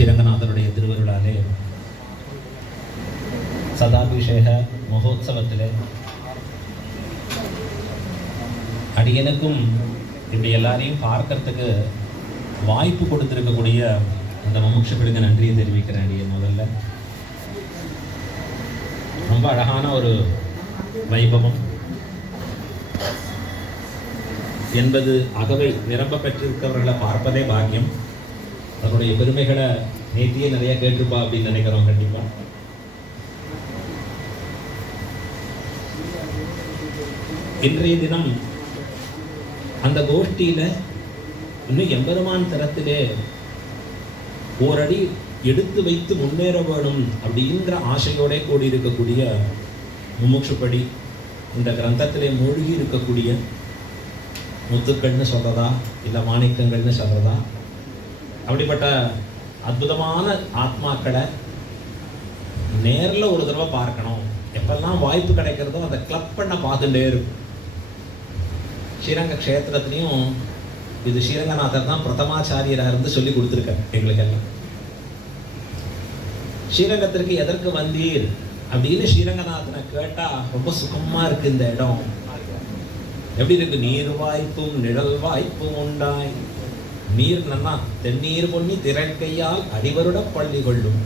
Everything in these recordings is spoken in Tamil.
ஸ்ரீரங்கநாதருடைய திருவருளாலே சதாபிஷேக மகோத்சவத்தில் அடியனுக்கும் இப்படி எல்லாரையும் பார்க்கறதுக்கு வாய்ப்பு கொடுத்துருக்கக்கூடிய அந்த முமுட்சுகளுக்கு நன்றியை தெரிவிக்கிறேன். அடியன் முதல்ல ரொம்ப அழகான ஒரு வைபவம் என்பது அகவை நிரம்ப பெற்றிருக்கவர்களை பார்ப்பதே பாக்கியம். அதனுடைய பெருமைகளை நேத்தியே நிறைய கேட்டுப்பா அப்படின்னு நினைக்கிறோம். கண்டிப்பா இன்றைய தினம் அந்த கோஷ்டியில இன்னும் எம்பெருமான் தரத்திலே ஓரடி எடுத்து வைத்து முன்னேற வேணும் அப்படிங்கிற ஆசையோட கூடி இருக்கக்கூடிய முமுட்சுப்படி இந்த கிரந்தத்திலே மூழ்கி இருக்கக்கூடிய முத்துக்கள்னு சொல்றதா இல்லை மாணிக்கங்கள்னு சொல்றதா, அப்படிப்பட்ட அற்புதமான ஆத்மாக்களை நேரில் ஒரு தடவை பார்க்கணும். எப்பெல்லாம் வாய்ப்பு கிடைக்கிறதோ அதை கிளப் பண்ண பார்த்துட்டே இருக்கும். ஸ்ரீரங்க க்ஷேத்திரத்துலையும் இது ஸ்ரீரங்கநாதர் தான் பிரதமாச்சாரியராக இருந்து சொல்லி கொடுத்துருக்காரு எங்களுக்கெல்லாம். ஸ்ரீரங்கத்திற்கு எதற்கு வந்தீர் அப்படின்னு ஸ்ரீரங்கநாதனை கேட்டா ரொம்ப சுகமா இருக்கு இந்த இடம். எப்படி இருக்கு? நீர் வாய்ப்பும் நிழல் வாய்ப்பும் உண்டாய், நீர் நன்னா தென்னீர் பொன்னி திரட்கையால் அடிவருட பள்ளி கொள்ளும்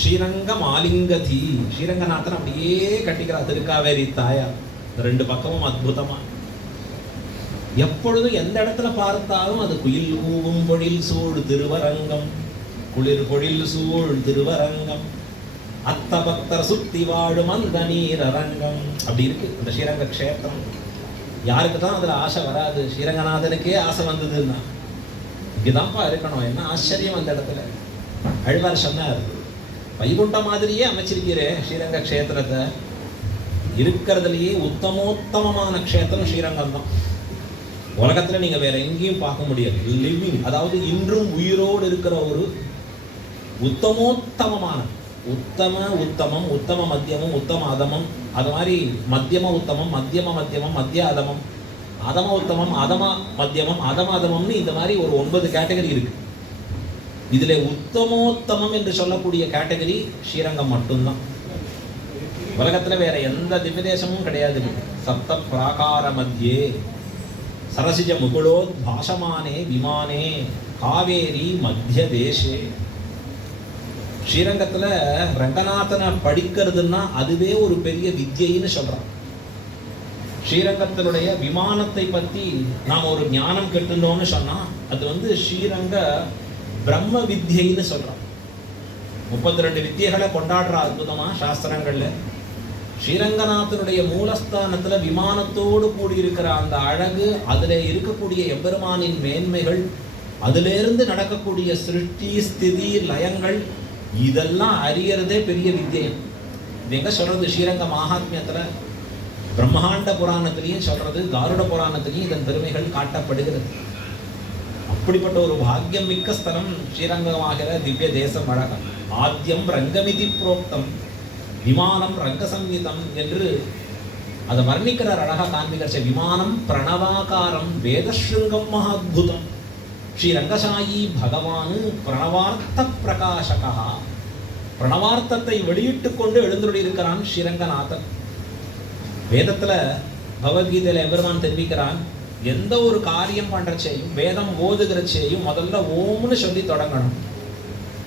ஸ்ரீரங்க மாலிங்கதி. ஸ்ரீரங்கநாதன் அப்படியே கட்டிக்கிறார் திருக்காவேரி தாயா. ரெண்டு பக்கமும் அற்புதமா எப்பொழுதும் எந்த இடத்துல பார்த்தாலும் அது குயில் கூவும் பொழில் சூழ் திருவரங்கம், குளிர் பொழில் சூழ் திருவரங்கம், அத்த பக்தர் சுத்தி வாழும் அந்த நீர் அரங்கம். அப்படி இருக்கு இந்த ஸ்ரீரங்க க்ஷேத்திரம். யாருக்கு தான் அதுல ஆசை வராது? ஸ்ரீரங்கநாதனுக்கே ஆசை வந்ததுன்னா இங்கதான்ப்பா இருக்கணும். என்ன ஆச்சரியம் அந்த இடத்துல. அழ்வார் சொன்னார், வைகுண்ட மாதிரியே அமைச்சிருக்கிறே ஸ்ரீரங்க க்ஷேத்திரத்தை. இருக்கிறதுலயே உத்தமோத்தமமான க்ஷேத்திரம் ஸ்ரீரங்கம் தான். உலகத்துல நீங்க வேற எங்கேயும் பார்க்க முடியாது. லிவிங், அதாவது இன்றும் உயிரோடு இருக்கிற ஒரு உத்தமோத்தமமான உத்தமம், உத்தம மத்தியமும் உத்தம அதமம், அது மாதிரி மத்தியம உத்தமம், மத்தியம மத்தியமம், மத்திய அதமம், அதம உத்தமம், அதம மத்தியமம், அதம அதமம்னு இந்த மாதிரி ஒரு 9 கேட்டகரி இருக்கு. இதுல உத்தமோத்தமம் என்று சொல்லக்கூடிய கேட்டகரி ஸ்ரீரங்கம் மட்டும்தான். உலகத்துல வேற எந்த திவ்ய தேசமும் கிடையாது. சப்த பிராகார மத்தியே சரசிஜ முகுளோத் பாஷமானே விமானே காவேரி மத்திய தேசே. ஸ்ரீரங்கத்துல ரங்கநாதனை படிக்கிறதுன்னா அதுவே ஒரு பெரிய வித்யைன்னு சொல்றான். ஸ்ரீரங்கத்தினுடைய விமானத்தை பத்தி நாம் ஒரு ஞானம் கெட்டுனோம்னு சொன்னா அது ஸ்ரீரங்க பிரம்ம வித்யைன்னு சொல்றான். 32 வித்தியைகளை கொண்டாடுற அற்புதமா சாஸ்திரங்கள்ல ஸ்ரீரங்கநாதனுடைய மூலஸ்தானத்துல விமானத்தோடு கூடி இருக்கிற அந்த அழகு, அதுல இருக்கக்கூடிய எம்பெருமானின் மேன்மைகள், அதுல இருந்து நடக்கக்கூடிய சிருஷ்டி ஸ்திதி லயங்கள், இதெல்லாம் அறியறதே பெரிய வித்தியம். இது எங்க சொல்றது? ஸ்ரீரங்க மகாத்மியத்துல பிரம்மாண்ட புராணத்திலையும் சொல்றது, காருட புராணத்திலையும் இதன் பெருமைகள் காட்டப்படுகிறது. அப்படிப்பட்ட ஒரு பாக்கியம் மிக்க ஸ்தலம் ஸ்ரீரங்கமாகிற திவ்ய தேசம். அழகம் ஆத்யம் ரங்கமிதி புரோக்தம் விமானம் ரங்க சங்கீதம் என்று அதை வர்ணிக்கிறார். அழகா காண்பிக்கிற விமானம் பிரணவாகாரம் வேதஸ்ருங்கம் மகாத்புதம் ஸ்ரீரங்கசாயி பகவானு பிரணவார்த்த பிரகாசகா. பிரணவார்த்தத்தை வெளியிட்டு கொண்டு எழுந்துள்ளி இருக்கிறான் ஸ்ரீரங்கநாதன். வேதத்துல பகவத்கீதையில எம்பெருமான் தெரிவிக்கிறான், எந்த ஒரு காரியம் பண்றச்சையும் வேதம் ஓதுகிறச்சையும் முதல்ல ஓம்னு சொல்லி தொடங்கணும்,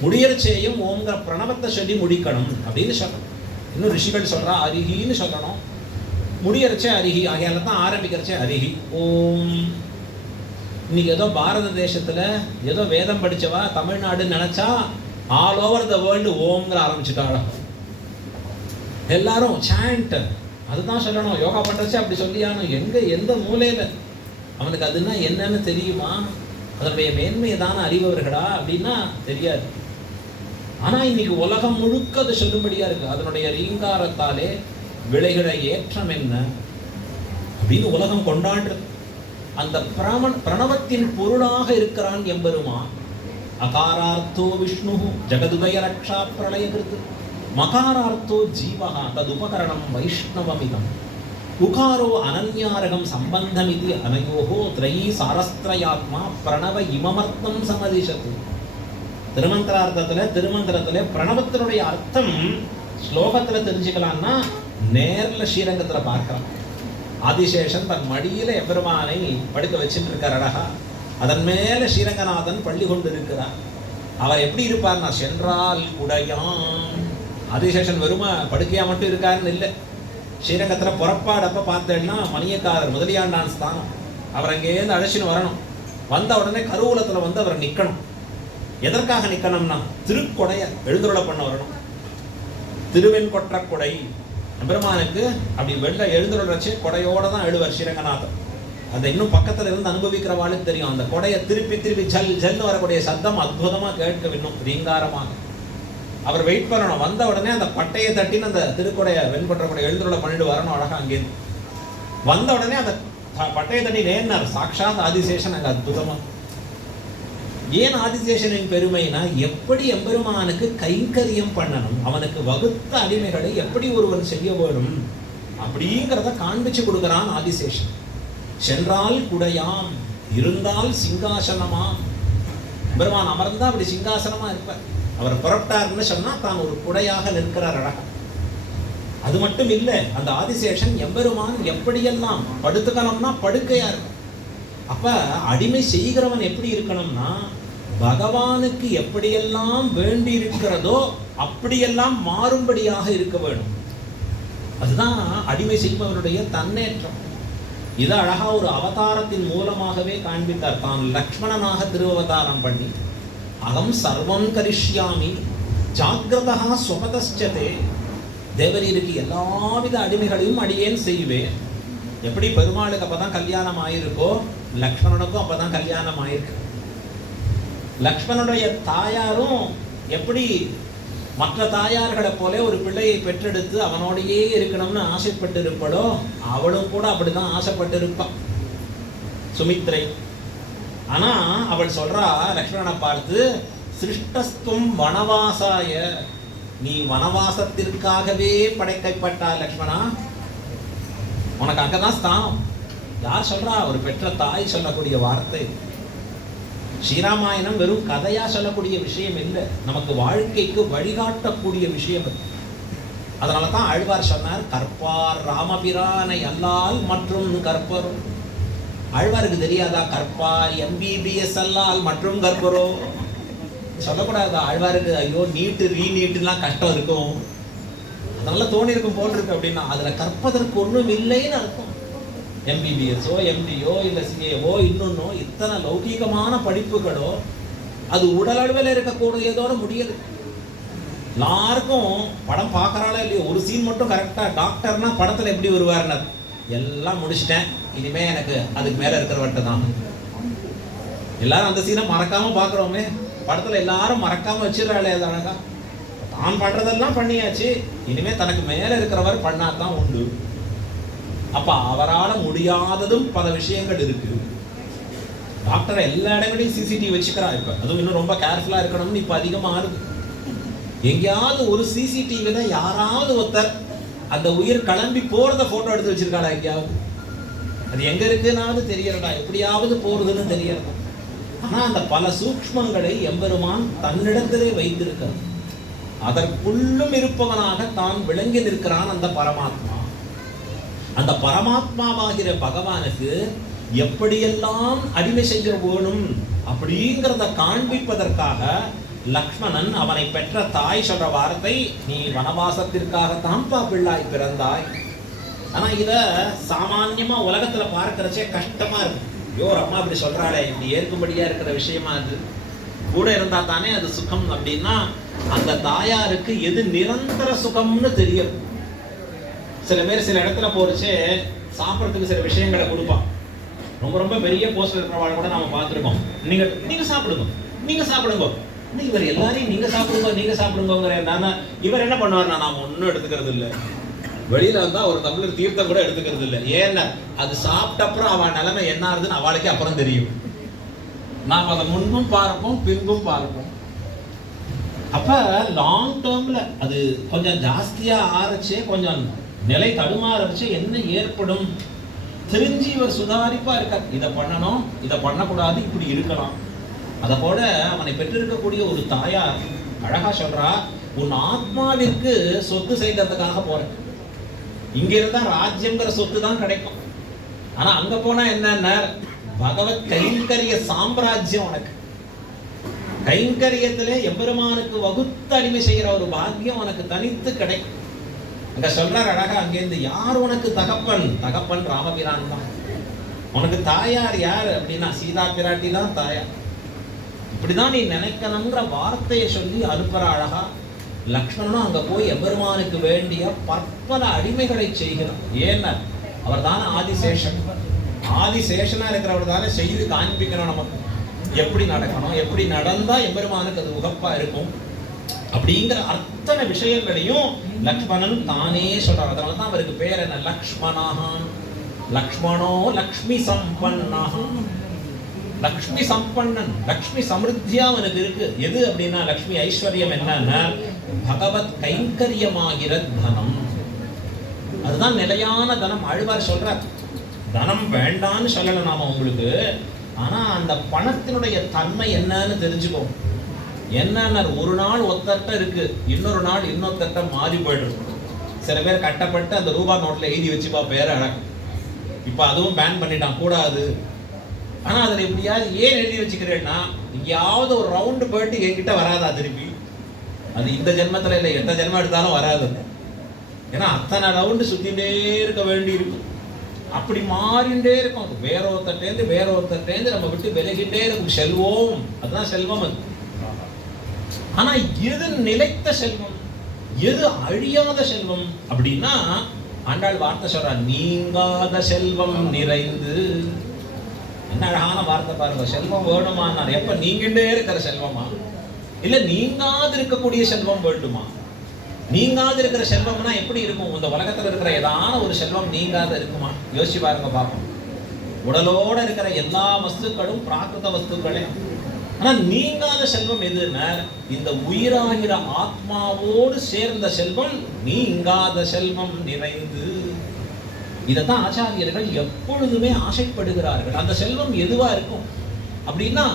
முடியறச்சையும் ஓம்ங்கிற பிரணவத்தை சொல்லி முடிக்கணும் அப்படின்னு சொல்லணும். இன்னும் ரிஷிகள் சொல்றா அரிஹின்னு சொல்லணும், முடியறச்சே அரிஹி, ஆகையால தான் ஆரம்பிக்கிறச்சே அரிஹி ஓம். இன்னைக்கு ஏதோ பாரத தேசத்துல ஏதோ வேதம் படிச்சவா தமிழ்நாடுன்னு நினைச்சா ஆல் ஓவர் த வேர்ல்டு ஓம்ங்கிற ஆரம்பிச்சுட்டாங்க எல்லாரும். சாண்ட் அதுதான் சொல்லணும். யோகா பண்றச்சே அப்படி சொல்லியானு எங்க எந்த மூலையில அவனுக்கு அதுன்னா என்னன்னு தெரியுமா? அதனுடைய மேன்மையை தானே அறிபவர்களா அப்படின்னா தெரியாது. ஆனா இன்னைக்கு உலகம் முழுக்க அது சொல்லும்படியா இருக்கு. அதனுடைய ரீங்காரத்தாலே விளைகிற ஏற்றம் என்ன அப்படின்னு உலகம் கொண்டாடுறது. அந்த பிரணவத்தின் பொருளாக இருக்கிறான் எம்பெருமான். அகாரார்த்தோ விஷ்ணு ஜெகதுதய ரக்ஷா பிரளய கிருத்து மகாரார்த்தோ ஜீவஹ ததுபகரணம் வைஷ்ணவமிதம் உகாரோ அனன்யாரகம் சம்பந்தமிதி அனயோஹோ த்ரயீ சாரஸ்த்ரயாத்மா பிரணவ இமமர்த்தம் சமதிஷத்து. திருமந்திரத்துல பிரணவத்தினுடைய அர்த்தம் ஸ்லோகத்துல தெரிஞ்சுக்கலாம்னா நேர்ல ஸ்ரீரங்கத்துல பார்க்கலாம். ஆதிசேஷன் தன் மடியில எம்பெருமானை படுக்க வச்சுட்டு இருக்கார் அழகா. அதன் மேல ஸ்ரீரங்கநாதன் பள்ளி கொண்டு இருக்கிறார். அவர் எப்படி இருப்பார்னா சென்றால் குடையாம். ஆதிசேஷன் வெறுமா படுக்கையா மட்டும் இருக்காருன்னு இல்லை. ஸ்ரீரங்கத்துல புறப்பாடப்ப பார்த்தேன்னா மணியக்காரர் முதலியாண்டான் ஸ்தானம். அவர் அங்கேருந்து அழைச்சின்னு வரணும். வந்த உடனே கருவூலத்துல வந்து அவர் நிக்கணும். எதற்காக நிக்கணும்னா திருக்கொடைய எழுந்துருள பண்ண வரணும். திருவெண்கொற்ற கொடை பெருமானுக்கு அப்படி வெள்ள எழுந்துருளச்சு கொடையோட தான் எழுவர் ஸ்ரீரங்கநாதன். அதை இன்னும் பக்கத்துல இருந்து அனுபவிக்கிறவாளுக்கு தெரியும். அந்த கொடையை திருப்பி திருப்பி ஜல் ஜல்னு வரக்கூடிய சத்தம் அற்புதமா கேட்க இன்னும் ரீங்காரமாக. அவர் வெயிட் பண்ணணும். வந்த உடனே அந்த பட்டையை தட்டின்னு அந்த திருக்கொடைய வெண்கொற்ற கொடை எழுந்துருள பண்ணிட்டு வரணும் அழகா. அங்கேருந்து வந்த உடனே அந்த பட்டையை தட்டி நேர்னார் சாட்சாத் ஆதிசேஷன். அங்க அற்புதமா ஏன் ஆதிசேஷனின் பெருமைனா எப்படி எம்பெருமானுக்கு கைங்கரியம் பண்ணணும், அவனுக்கு வகுத்த அடிமைகளை எப்படி ஒருவன் செய்ய வேணும் அப்படிங்கிறத காண்பிச்சு கொடுக்கிறான் ஆதிசேஷன். சென்றால் குடையாம், இருந்தால் சிங்காசனமாம். எம்பெருமான் அமர்ந்தா அப்படி சிங்காசனமா இருப்பார். அவர் புறப்பட்டார்னு சொன்னா தான் ஒரு குடையாக நிற்கிறார் அழகா. அது மட்டும் இல்லை, அந்த ஆதிசேஷன் எம்பெருமான் எப்படியெல்லாம் படுத்துக்கணும்னா படுக்கையா இருக்கும். அப்ப அடிமை செய்கிறவன் எப்படி இருக்கணும்னா பகவானுக்கு எப்படியெல்லாம் வேண்டி இருக்கிறதோ அப்படியெல்லாம் மாறும்படியாக இருக்க வேண்டும். அதுதான் அடிமை செய்பவனுடைய தன்னேற்றம். இது அழகா ஒரு அவதாரத்தின் மூலமாகவே காண்பித்தார். தான் லக்ஷ்மணனாக திருவவதாரம் பண்ணி அகம் சர்வம் கரிஷ்யாமி ஜாகிரதா ஸ்வபதஸ்சதே, தேவரீருக்கு எல்லாவித அடிமைகளையும் அடியேன் செய்வேன். எப்படி பெருமாளுக்கு அப்பதான் கல்யாணம் ஆயிருக்கோ லக்ஷ்மணனுக்கும் அப்பதான் கல்யாணம் ஆயிருக்கு. லக்ஷ்மணனுடைய தாயாரும் எப்படி மற்ற தாயார்களை போல ஒரு பிள்ளையை பெற்றெடுத்து அவனோடையே இருக்கணும்னு ஆசைப்பட்டு இருப்பாளோ அவளும் கூட அப்படிதான் ஆசைப்பட்டு இருப்பான் சுமித்ரை. ஆனா அவள் சொல்றா லக்ஷ்மணனை பார்த்து, சிருஷ்டஸ்துவம் வனவாசாய, நீ வனவாசத்திற்காகவே படைக்கப்பட்டா லக்ஷ்மணா, உனக்கு அங்கதான் ஸ்தானம். யார் சொல்றா? ஒரு பெற்ற தாய் சொல்லக்கூடிய வார்த்தை. ஸ்ரீராமாயணம் வெறும் கதையா சொல்லக்கூடிய விஷயம் இல்லை, நமக்கு வாழ்க்கைக்கு வழிகாட்டக்கூடிய விஷயம். அதனாலதான் ஆழ்வார் சொன்னார், கற்பார் ராமபிரானை அல்லால் மற்றும் கற்பரும். ஆழ்வாருக்கு தெரியாதா கற்பார் MBBS அல்லால் மற்றும் கற்பரோ சொல்லக்கூடாதா? ஆழ்வாருக்கு ஐயோ நீட்டு ரீநீட்டுலாம் கஷ்டம் இருக்கும், அதனால தோணி இருக்கும் போல் இருக்கு அப்படின்னா அதுல கற்பதற்கு ஒன்றும் இல்லைன்னு அர்த்தம். MBBS MDO இல்ல CAO இன்னொன்னோ இத்தனை லௌகீகமான படிப்புகளோ அது உடல் அளவில் இருக்கக்கூடியதோட முடியல. எல்லாருக்கும் படம் பார்க்கறாளோ இல்லையோ ஒரு சீன் மட்டும் கரெக்டா டாக்டர்னா படத்துல எப்படி வருவாருன்னு எல்லாம் முடிச்சிட்டேன், இனிமே எனக்கு அதுக்கு மேல இருக்கிறவர்கிட்ட தான். எல்லாரும் அந்த சீனை மறக்காம பாக்குறோமே, படத்துல எல்லாரும் மறக்காம வச்சிடறாளே அது அழகா. தான் பண்றதெல்லாம் பண்ணியாச்சு, இனிமே தனக்கு மேல இருக்கிறவர் பண்ணாதான் உண்டு. அப்ப அவரால் முடியாததும் பல விஷயங்கள் இருக்கு. டாக்டர் எல்லா இடங்களையும் CCTV வச்சுக்கிறா. இப்ப அதுவும் இன்னும் ரொம்ப கேர்ஃபுல்லா இருக்கணும்னு இப்ப அதிகமா ஆகுது. எங்கேயாவது ஒரு CCTV தான் யாராவது ஒருத்தர் அந்த உயிர் கிளம்பி போறத போட்டோ எடுத்து வச்சிருக்காடா எங்கேயாவது? அது எங்க இருக்குன்னாவது தெரியறடா, எப்படியாவது போறதுன்னு தெரியறதா? ஆனா அந்த பல சூக்ஷ்மங்களை எம்பெருமான் தன்னிடத்திலே வைத்திருக்கிறார். அதற்குள்ளும் இருப்பவனாக தான் விளங்கி நிற்கிறான் அந்த பரமாத்மா. அந்த பரமாத்மாவாகிற பகவானுக்கு எப்படியெல்லாம் அடிமை செய்ய வேணும் அப்படிங்கிறத காண்பிப்பதற்காக லக்ஷ்மணன் அவனை பெற்ற தாய் சொல்ற வார்த்தை, நீ வனவாசத்திற்காகத்தான் பிள்ளாய் பிறந்தாய். ஆனா இத சாமான்யமா உலகத்துல பார்க்கறச்சே கஷ்டமா இருக்கு. ஐயோ அம்மா இப்படி சொல்றாளே, இப்படி ஏற்கும்படியா இருக்கிற விஷயமா அது கூட இருந்தா தானே அது சுகம் அப்படின்னா அந்த தாயாருக்கு எது நிரந்தர சுகம்னு தெரியும். சில பேர் சில இடத்துல போறச்சு சாப்பிட்றதுக்கு சில விஷயங்களை கொடுப்பான். ரொம்ப ரொம்ப பெரிய போஸ்டர் இருக்கிறவாள் கூட நாம பார்த்துருக்கோம். நீங்க சாப்பிடுங்க, நீங்க சாப்பிடுங்க, இவர் எல்லாரையும் நீங்க சாப்பிடுங்க. இவர் என்ன பண்ணுவார், நாம ஒன்னும் எடுத்துக்கிறது இல்லை. வெளியில வந்தா ஒரு தமிழர் தீர்த்தம் கூட எடுத்துக்கிறது இல்லை. ஏன்னா அது சாப்பிட்ட அப்புறம் அவன் நிலைமை என்ன ஆகுதுன்னு அவளுக்கே அப்புறம் தெரியும். நாம் அதை முன்பும் பார்ப்போம் பின்பும் பார்ப்போம். அப்ப லாங் டேர்ம்ல அது கொஞ்சம் ஜாஸ்தியா ஆரம்பிச்சு கொஞ்சம் நிலை தடுமாறச்சு என்ன ஏற்படும் தெரிஞ்சு இவர் சுதாரிப்பா இருக்கார். இதை பண்ணணும், இதை பண்ணக்கூடாது, இப்படி இருக்கலாம். அதை போல அவனை பெற்றிருக்கக்கூடிய ஒரு தாயார் அழகா சொல்றா, உன் ஆத்மாவிற்கு சொத்து செய்ததுக்காக போற. இங்க இருந்தா ராஜ்யங்கிற சொத்து தான் கிடைக்கும். ஆனா அங்க போனா என்ன, பகவத் கைங்கரிய சாம்ராஜ்யம் உனக்கு. கைங்கரியத்திலே எம்பெருமானுக்கு வகுத்து அடிமை செய்கிற ஒரு பாக்கியம் உனக்கு தனித்து கிடைக்கும். அங்க சொல்றார் அழகா, அங்கேருந்து யார் உனக்கு தகப்பன்? தகப்பன் ராமபிரான் தான். உனக்கு தாயார் யார் அப்படின்னா சீதா பிராட்டி தான் தாயார். இப்படிதான் நீ நினைக்கணுங்கிற வார்த்தையை சொல்லி அனுப்புற அழகா. லக்ஷ்மணனும் அங்க போய் எம்பெருமானுக்கு வேண்டிய பற்பல அடிமைகளை செய்கிறார். ஏன்னா அவர் தானே ஆதிசேஷன். ஆதிசேஷனா இருக்கிறவர் தானே செய்து காண்பிக்கணும் நமக்கு எப்படி நடக்கணும், எப்படி நடந்தா எம்பெருமானுக்கு அது உகப்பா இருக்கும் அப்படிங்கிற அத்தனை விஷயங்களையும் லக்ஷ்மணன் தானே சொல்றார். அதனால தான் அவருக்கு பேர் என்ன, லக்ஷ்மணா. லக்ஷ்மணோ லக்ஷ்மி சம்பன்னா. லக்ஷ்மி சம்பன்னன், லக்ஷ்மி சமிருத்தியா அவனுக்கு இருக்கு. எது அப்படின்னா லக்ஷ்மி ஐஸ்வர்யம் என்னன்னா பகவத் கைங்கரியமாகிற தனம். அதுதான் நிலையான தனம். ஆழ்வார் சொல்றார், தனம் வேண்டான்னு சொல்லல நாம உங்களுக்கு, ஆனா அந்த பணத்தினுடைய தன்மை என்னன்னு தெரிஞ்சுக்கோ. என்னன்னா ஒரு நாள் ஒத்தட்ட இருக்கு, இன்னொரு நாள் இன்னொருத்தட்ட மாறி போயிடுது. சில பேர் கட்டப்பட்டு அந்த ரூபா நோட்ல எழுதி வச்சுப்பா பேர அழகம். இப்ப அதுவும் பேன் பண்ணிட்டான், கூடாது. ஆனா அதுல எப்படியாவது ஏன் எழுதி வச்சுக்கிறேன்னா, எங்கேயாவது ஒரு ரவுண்டு போயிட்டு என்கிட்ட வராதா திருப்பி. அது இந்த ஜென்மத்துல இல்லை, எந்த ஜென்மம் எடுத்தாலும் வராது. ஏன்னா அத்தனை ரவுண்டு சுத்திட்டே இருக்க வேண்டி இருக்கும். அப்படி மாறிண்டே இருக்கும். வேற ஒருத்தட்டேந்து நம்ம விட்டு விலகிட்டே இருக்கும் செல்வம். அதுதான் செல்வம் அது. ஆனா எது நிலைத்த செல்வம், எது அழியாத செல்வம் அப்படின்னா ஆண்டாள் வார்த்தை சொல்றா, நீங்காத செல்வம் நிறைந்து. என்ன அழகான வார்த்தை பாருங்க. செல்வம் வேணுமா? நான் எப்ப நீங்கிட்டே இருக்கிற செல்வமா, இல்ல நீங்காது இருக்கக்கூடிய செல்வம் வேண்டுமா? நீங்காது இருக்கிற செல்வம்னா எப்படி இருக்கும்? இந்த உலகத்துல இருக்கிற ஏதான ஒரு செல்வம் நீங்காத இருக்குமா? யோசிச்சு பாருங்க பார்ப்போம். உடலோட இருக்கிற எல்லா வஸ்துக்களும் பிராகிருத வஸ்துக்களே. ஆனா நீங்காத செல்வம் எதுன்னா இந்த உயிராகிற ஆத்மாவோடு சேர்ந்த செல்வம் நீங்காத செல்வம் நிறைந்து. இதைத்தான் ஆச்சாரியர்கள் எப்பொழுதுமே ஆசைப்படுகிறார்கள். அந்த செல்வம் எதுவா இருக்கும் அப்படின்னா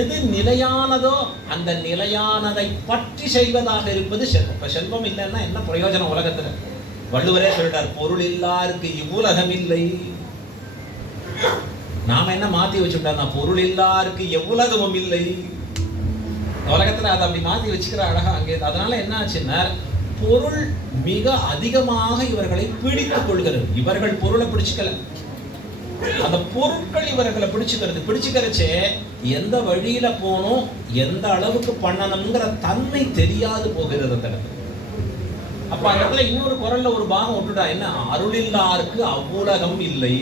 எது நிலையானதோ அந்த நிலையானதை பற்றி செய்வதாக இருப்பது செல்வம். இப்ப செல்வம் இல்லைன்னா என்ன பிரயோஜனம் உலகத்துல? வள்ளுவரே சொல்றார், பொருள் இல்லாருக்கு இவ்வுலகம் இல்லை. நாம என்ன மாத்தி வச்சுட்டோம்னா பொருள் இல்லாருக்கு எவ்வுலகமும் இல்லை. உலகத்துல அதை அப்படி மாத்தி வச்சுக்கிற அழகா அங்கே. அதனால என்ன ஆச்சுன்னா பொருள் மிக அதிகமாக இவர்களை பிடித்துக் கொள்கிறது. இவர்கள் பொருளை பிடிச்சுக்கல, அந்த பொருட்கள் இவர்களை பிடிச்சுக்கிறச்சே எந்த வழியில போகணும், எந்த அளவுக்கு பண்ணணுங்கிற தன்மை தெரியாது போகிறது அந்த இடத்துல. அப்ப அந்த இடத்துல இன்னொரு குரல்ல ஒரு பாகம் விட்டுட்டா என்ன, அருள் இல்லாருக்கு அவ்வுலகம் இல்லை.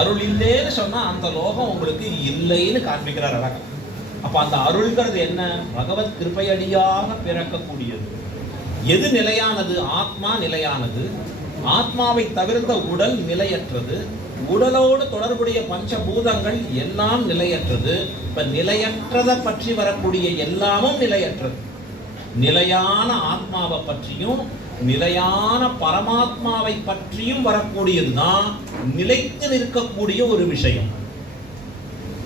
அருள் இல்லைன்னு சொன்னா அந்த லோகம் உங்களுக்கு இல்லைன்னு காண்பிக்கிறார் அழகா. அப்ப அந்த அருள்கிறது என்ன, பகவத் கிருபையடியாக பிறக்கக்கூடியது. எது நிலையானது? ஆத்மா நிலையானது. ஆத்மாவை தவிர்த்த உடல் நிலையற்றது. உடலோடு தொடர்புடைய பஞ்சபூதங்கள் எல்லாம் நிலையற்றது. இப்ப நிலையற்றதை பற்றி வரக்கூடிய எல்லாமும் நிலையற்றது. நிலையான ஆத்மாவை பற்றியும் நிலையான பரமாத்மாவை பற்றியும் வரக்கூடியதுதான் நிலைத்து நிற்கக்கூடிய ஒரு விஷயம்.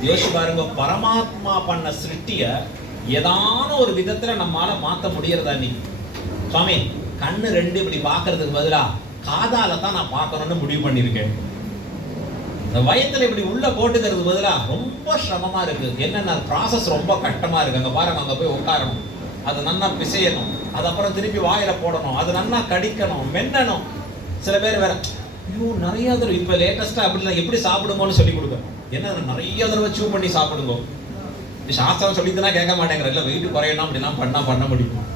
யோசிச்சு பாருங்க, பரமாத்மா பண்ண சிருஷ்டிய ஏதான ஒரு விதத்துல நம்மால மாத்த முடியறதா? நீங்க சுவாமி கண்ணு ரெண்டு இப்படி பாக்குறதுக்கு பதிலா காதால தான் நான் பார்க்கணும்னு முடிவு பண்ணிருக்கேன். இந்த வயத்துல இப்படி உள்ள போட்டுக்கிறது பதிலா ரொம்ப சிரமமா இருக்கு. என்னென்ன ப்ராசஸ் ரொம்ப கஷ்டமா இருக்கு. அங்க பாருங்க, அங்க போய் உட்காரணும், அதை நன்னா பிசையணும், அது அப்புறம் திருப்பி வாயில போடணும், அது நன்னா கடிக்கணும், மென்னணும். சில பேர் வேற ஐயோ நிறைய தடவை இப்ப லேட்டஸ்டா அப்படி எப்படி சாப்பிடுங்கன்னு சொல்லி கொடுக்க. என்ன நிறைய தடவை சூ பண்ணி சாப்பிடுங்க. சாஸ்திரம் சொல்லிட்டுனா கேட்க மாட்டேங்கிற. இல்லை வெயிட் குறையணும் அப்படிலாம் பண்ண முடியும்.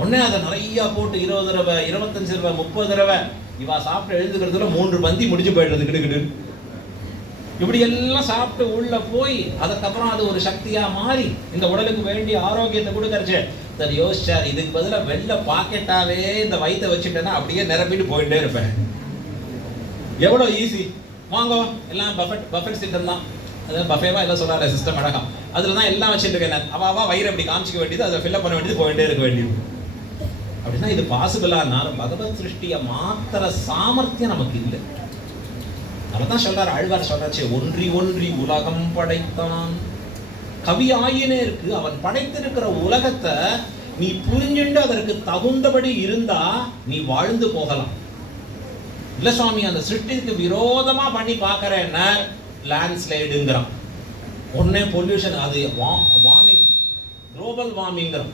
உடனே அதை நிறைய போட்டு 20 தடவை 25 தடவை 30 தடவை இவா சாப்பிட்டு எழுதுக்கிறதுல 3 பந்தி முடிஞ்சு போயிடுறது கிடுக்கிடு. இப்படி எல்லாம் சாப்பிட்டு உள்ள போய் அதுக்கப்புறம் அது ஒரு சக்தியா மாறி இந்த உடலுக்கு வேண்டிய ஆரோக்கியத்தை கொடுக்கறச்சு. சரி யோசிச்சார், இதுக்கு பதிலாக வெள்ளை பாக்கெட்டாவே இந்த வயிற்றை வச்சுட்டேன்னா அப்படியே நிரப்பிட்டு போயிட்டே இருப்பேன். எவ்வளோ ஈஸி. வாங்க எல்லாம் பஃபெட் சிஸ்டம் தான். அதாவது பஃபேவா எல்லாம் சொல்றாரு சிஸ்டம் அழகா. அதுல தான் எல்லாம் வச்சுட்டு இருக்கேன். அவா வயிறு அப்படி காமிச்சிக்க வேண்டியது, அதை ஃபில்அப் பண்ண வேண்டியது, போயிட்டே இருக்க வேண்டியது. அப்படின்னா இது பாசிபிளானாலும் பகவத் சிருஷ்டியை மாத்திர சாமர்த்தியம் நமக்கு இல்லை. அதான் சொல்றாரு ஆழ்வார் சொல்றாச்சு, ஒன்றி ஒன்றி உலகம் படைத்தான். கவியாயினே இருக்கு. அவன் படைத்திருக்கிற உலகத்தை நீ புரிஞ்சுண்டு அதற்கு தகுந்தபடி இருந்தா நீ வாழ்ந்து போகலாம். இல்ல சுவாமி, அந்த சிருஷ்டிக்கு விரோதமா பண்ணி பார்க்கறேன், லேண்ட்ஸ்லைடுங்கிறான், ஒன்னே பொல்யூஷன், அது வார்மிங், குளோபல் வார்மிங்கிறான்.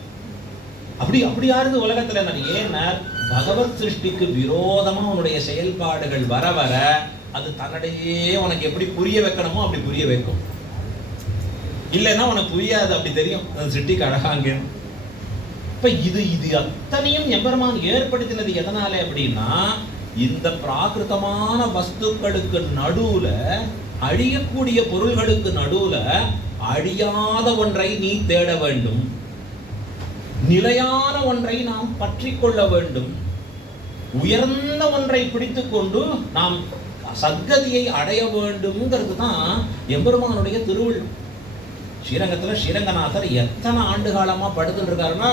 அப்படி யாருது உலகத்துல? ஏன்னா பகவத் சிருஷ்டிக்கு விரோதமா உன்னுடைய செயல்பாடுகள் வர வர அது தன்னிடையே உனக்கு எப்படி புரிய வைக்கணுமோ அப்படி புரிய வைக்கும். இல்லைன்னா உனக்கு புரியாது, அப்படி தெரியும் அந்த சிருஷ்டிக்கு அழகாங்க. இப்ப இது அத்தனையும் எம்பெருமான் ஏற்படுத்தினது எதனால அப்படின்னா, இந்த பிராகிருதமான வஸ்துக்களுக்கு நடுவுல, அழியக்கூடிய பொருள்களுக்கு நடுவுல அழியாத ஒன்றை நீ தேட வேண்டும், நிலையான ஒன்றை நாம் பற்றி கொள்ள வேண்டும், உயர்ந்த ஒன்றை பிடித்துக் கொண்டு நாம் சத்கதியை அடைய வேண்டும்ங்கிறது தான் எம்பெருமானுடைய திருவுள்ளம். ஸ்ரீரங்கத்துல ஸ்ரீரங்கநாதர் எத்தனை ஆண்டு காலமா படுத்துட்டு இருக்காருன்னா,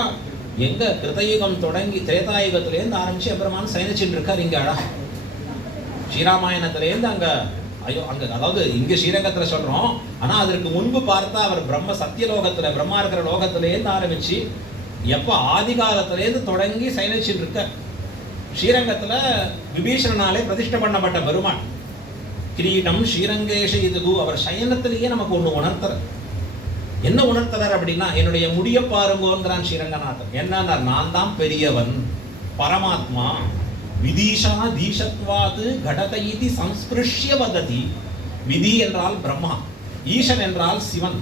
எங்க கிருதயுகம் தொடங்கி திரேதாயுகத்திலேருந்து ஆரம்பிச்சு எம்பெருமான் சயனிச்சுட்டு இருக்காரு. இங்க அழகா ஸ்ரீராமாயணத்திலேருந்து அங்க அதாவது இங்க ஸ்ரீரங்கத்துல சொல்றோம், ஆனா அதற்கு முன்பு பார்த்தா அவர் பிரம்ம சத்தியலோகத்துல, பிரம்மா இருக்கிற லோகத்திலேருந்து ஆரம்பிச்சு எப்ப ஆதி காலத்திலேருந்து தொடங்கி சயனிச்சுட்டு இருக்க. ஸ்ரீரங்கத்துல விபீஷணனாலே பிரதிஷ்டை பண்ணப்பட்ட பெருமாள் கிரீடம் ஸ்ரீரங்கேஷ இதுகு. அவர் சயனத்திலேயே நமக்கு ஒண்ணு உணர்த்துறார். என்ன உணர்த்துறார் அப்படின்னா, என்னுடைய முடிய பாருங்கோங்கிறான் ஸ்ரீரங்கநாதன். என்னன்னா, நான் தான் பெரியவன், பரமாத்மா, விதீஷா தீஷத்வாது கடகைதி சம்ஸ்பிருஷ்ய வததி. விதி என்றால் பிரம்மா, ஈசன் என்றால் சிவன்.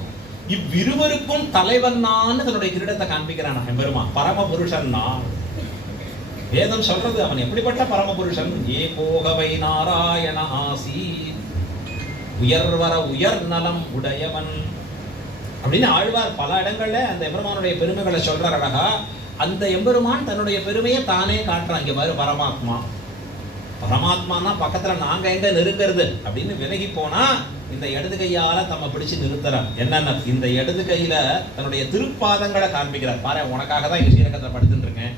இவ்விருவருக்கும் தலைவன் நான் தன்னுடைய கிரீடத்தை காண்பிக்கிறான் எம்பெருமான். பரமபுருஷன் நான். வேதம் சொல்றது அவன் எப்படிப்பட்ட பரமபுருஷன். ஏகோகவை நாராயண ஆசி, உயர்வர உயர் நலம் உடையவன் அப்படின்னு ஆழ்வார் பல இடங்கள்ல அந்த எம்பெருமானுடைய பெருமைகளை சொல்றார் அழகா. அந்த எம்பெருமான் தன்னுடைய பெருமையை தானே காட்டுறான். இங்க பாரு, பரமாத்மா. பரமாத்மானா பக்கத்துல நாங்க எங்க நெருங்கிறது அப்படின்னு விலகி போனா இந்த இடது கையால தம்ம பிடிச்சு நிறுத்துறார். என்னன்னா, இந்த இடது கையில தன்னுடைய திருப்பாதங்களை காண்பிக்கிறார். பாரு, உனக்காக தான் இங்க ஸ்ரீரங்கத்துல படுத்துட்டு இருக்கேன்,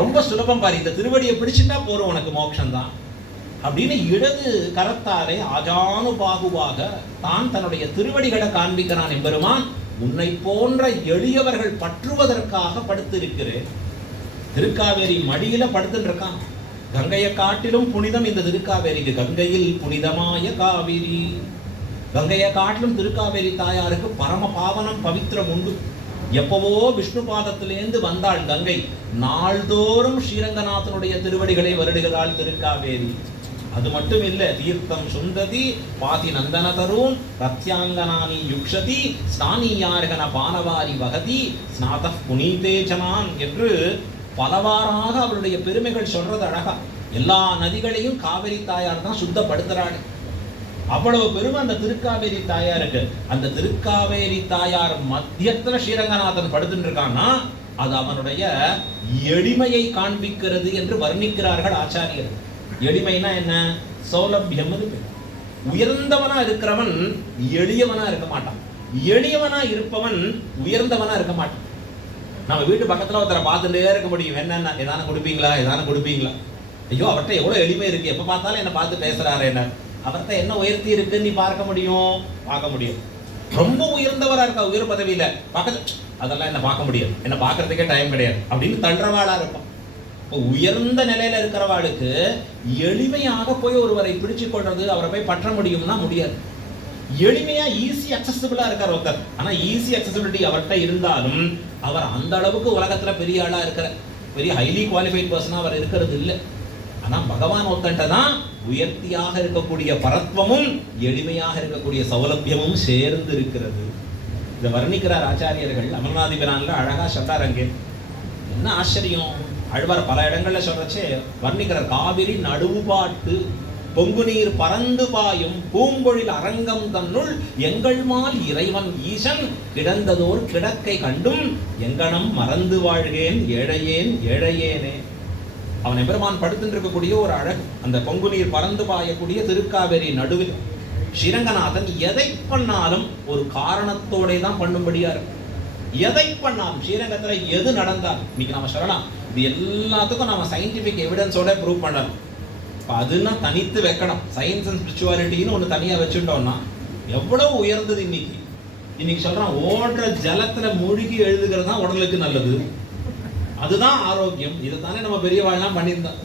ரொம்ப சுலபம் பாரு, இந்த திருவடியை பிடிச்சுட்டா போறோம், உனக்கு மோட்சம் தான் அப்படின்னு இடது கரத்தாலே ஆஜானுபாகுவாக தான் தன்னுடைய திருவடிகளை காண்பிக்கிறான் எம்பெருமான். உன்னை போன்ற எளியவர்கள் பற்றுவதற்காக படுத்திருக்கிறேன். திருக்காவேரி மடியில படுத்துட்டு இருக்கான். கங்கையை காட்டிலும் புனிதம் இந்த திருக்காவேரிக்கு. கங்கையில் புனிதமாய காவிரி. கங்கையை காட்டிலும் திருக்காவேரி தாயாருக்கு பரம பாவனம் பவித்திரம் உண்டு. எப்பவோ விஷ்ணு பாதத்திலேந்து வந்தாள் கங்கை. நாள்தோறும் ஸ்ரீரங்கநாதனுடைய திருவடிகளை வருடுகிறாள் திருக்காவேரி. அது மட்டும் இல்ல, தீர்த்தம் சுந்ததி பாதி நந்தன தரும் ரத்யாங்கனானி யுக்ஷதி ஸ்நானியார்கன பானவாரி வகதி ஸ்நாத புனீதே ஜனான் என்று பலவாறாக அவருடைய பெருமைகள் சொல்றது அழகா. எல்லா நதிகளையும் காவிரி தாயார் தான் சுத்தப்படுத்துறாள். அவ்வளவு பெருமை அந்த திருக்காவேரி தாயாருக்கு. அந்த திருக்காவேரி தாயார் மத்தியத்துல ஸ்ரீரங்கநாதன் படுத்துட்டு இருக்கான்னா அது அவனுடைய எளிமையை காண்பிக்கிறது என்று வர்ணிக்கிறார்கள் ஆச்சாரியர். எளிமைனா என்ன? சௌலபியம். உயர்ந்தவனா இருக்கிறவன் எளியவனா இருக்க மாட்டான், எளியவனா இருப்பவன் உயர்ந்தவனா இருக்க மாட்டான். நம்ம வீட்டு பக்கத்துல ஒருத்தரை பார்த்துட்டே இருக்க முடியும். என்னென்ன எதான கொடுப்பீங்களா, எதான கொடுப்பீங்களா? ஐயோ, அவர்கிட்ட எவ்வளவு எளிமை இருக்கு, எப்ப பார்த்தாலும் என்ன பார்த்து பேசுறாரு, என்ன அவர்கிட்ட என்ன உயர்த்தி இருக்குன்னு நீ பார்க்க முடியும். ரொம்ப உயர்ந்தவரா இருக்கா, உயர் பதவியில பக்கத்து, அதெல்லாம் என்ன பார்க்க முடியாது, என்ன பார்க்கறதுக்கே டைம் கிடையாது அப்படின்னு தள்ளுறவாளா இருப்பான். இப்போ உயர்ந்த நிலையில இருக்கிறவாளுக்கு எளிமையாக போய் ஒருவரை பிடிச்சு கொள்றது, அவரை போய் பற்ற முடியும்னா முடியாது. எளிமையா ஈஸி அக்சசிபிளா இருக்கார் ஒருத்தர். ஆனா ஈஸி அக்சசிபிலிட்டி அவர்கிட்ட இருந்தாலும் அவர் அந்த அளவுக்கு உலகத்துல பெரிய ஆளா இருக்கிற, பெரிய ஹைலி குவாலிஃபைட் பர்சனா அவர் இருக்கிறது இல்லை. ஆனா பகவான் ஒருத்தன்ட்ட தான் உயர்த்தியாக இருக்கக்கூடிய பரத்வமும் எளிமையாக இருக்கக்கூடிய சௌலபியமும் சேர்ந்து இருக்கிறது. இதை வர்ணிக்கிறார் ஆச்சாரியர்கள். அமர்நாதிபிரான்ல அழகா சொல்றார். அங்கே என்ன ஆச்சரியம், ஆழ்வார் பல இடங்கள்ல சொல்றச்சே வர்ணிக்கிறார். காவிரி நடுவு பாட்டு பொங்கு நீர் பறந்து பாயும் பூம்பொழில் அரங்கம் தன்னுள் எங்கள் மால் இறைவன் ஈசன் கிடந்ததோர் கிடக்கை கண்டும் எங்கனம் மறந்து வாழ்கேன் ஏழையேன் ஏழையேனே. அவன் எம்பெருமான் படுத்துட்டு இருக்கக்கூடிய ஒரு அழகு. அந்த பொங்கு நீர் பறந்து பாயக்கூடிய திருக்காவேரி நடுவில் ஸ்ரீரங்கநாதன் எதை பண்ணாலும் ஒரு காரணத்தோட தான் பண்ணும்படியா இருக்கும். எதை பண்ணாலும் ஸ்ரீரங்கத்துல எது நடந்தாலும் இன்னைக்கு நாம சொல்லலாம், இது எல்லாத்துக்கும் நாம சயின்டிபிக் எவிடன்ஸோட ப்ரூவ் பண்ணணும். அதுன்னா தனித்து வைக்கணும். சயின்ஸ் அண்ட் ஸ்பிரிச்சுவாலிட்டின்னு ஒன்று தனியாக வச்சுட்டோம்னா எவ்வளவு உயர்ந்தது இன்னைக்கு. இன்னைக்கு சொல்றான் ஓடுற ஜலத்துல மூழ்கி எழுதுகிறது தான் உடலுக்கு நல்லது, அதுதான் ஆரோக்கியம். இதை தானே நம்ம பெரியவாள்லாம் பண்ணியிருந்தோம்.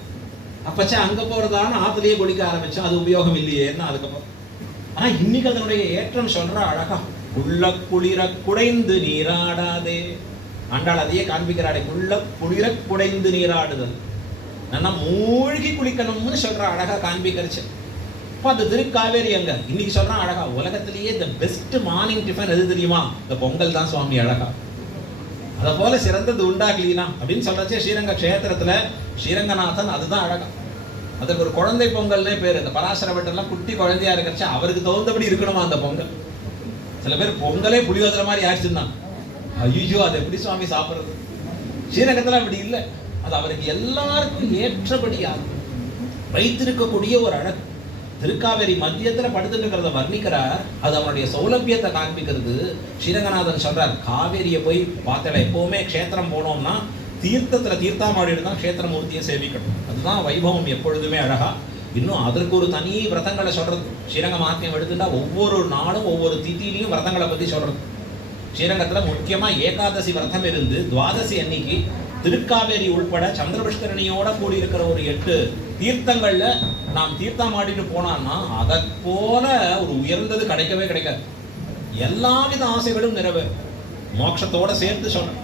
அப்பச்சா அங்க போறதான ஆத்துலயே குளிக்க ஆரம்பிச்சோம், அது உபயோகம் இல்லையேன்னா அதுக்கப்புறம். ஆனா இன்னைக்கு அதனுடைய ஏற்றம் சொல்ற அழகா, உள்ள குளிர குடைந்து நீராடாதே. ஆண்டாள் அதையே காண்பிக்கிறாடே, உள்ள குளிர குடைந்து நீராடுதல், நல்லா மூழ்கி குளிக்கணும்னு சொல்ற அழகா காண்பிக்கிறச்சு. இப்போ அந்த திருக்காவேரி அங்க இன்னைக்கு சொல்றான் அழகா, உலகத்திலேயே த பெஸ்ட் மார்னிங் டிஃபன் எது தெரியுமா? இந்த பொங்கல் தான் சுவாமி அழகா. அதை போல சிறந்தது உண்டாக்கலீனா அப்படின்னு சொல்றச்சே ஸ்ரீரங்க கஷேத்திரத்துல ஸ்ரீரங்கநாதன் அதுதான் அழகா. அதுக்கு ஒரு குழந்தை பொங்கல்னே பேரு. இந்த பராசர பட்டர்லாம் குட்டி குழந்தையா இருக்கிறச்சா அவருக்கு தகுந்தபடி இருக்கணுமா அந்த பொங்கல். சில பேர் பொங்கலே புளியோதரை மாதிரி ஆயிடுச்சுன்னா ஐயோ அது எப்படி சுவாமி சாப்பிட்றது? ஸ்ரீரங்கத்துல அப்படி இல்லை. அது அவருக்கு எல்லாருக்கும் ஏற்றபடியாக வைத்திருக்கக்கூடிய ஒரு அழகு. திருக்காவேரி மத்தியத்துல படுத்துட்டு இருக்கிறத வர்ணிக்கிறார். அது அவனுடைய சௌலபியத்தை காண்பிக்கிறது. ஸ்ரீரங்கநாதன் சொல்றார், காவேரியை போய் பார்த்தல எப்பவுமே க்ஷேத்திரம் போனோம்னா தீர்த்தத்துல தீர்த்தாமாடிட்டு தான் க்ஷேத்திரமூர்த்தியை சேவிக்கணும். அதுதான் வைபவம் எப்பொழுதுமே அழகா. இன்னும் அதற்கு ஒரு தனி விரதங்களை சொல்றது. ஸ்ரீரங்க மகாத்மியம் எடுத்துட்டா ஒவ்வொரு நாளும் ஒவ்வொரு திதியிலையும் விரதங்களை பத்தி சொல்றது. ஸ்ரீரங்கத்துல முக்கியமா ஏகாதசி விரதம் இருந்து துவாதசி அன்னைக்கு திருக்காவேரி உள்பட சந்திரபுஷ்கரணியோட கூடி இருக்கிற ஒரு 8 தீர்த்தங்கள்ல நாம் தீர்த்தம் ஆடிட்டு போனான்னா அதை போல ஒரு உயர்ந்தது கிடைக்கவே கிடைக்காது. எல்லாவித ஆசைகளும் நிறைவேறும், மோட்சத்தோட சேர்த்து சொல்றேன்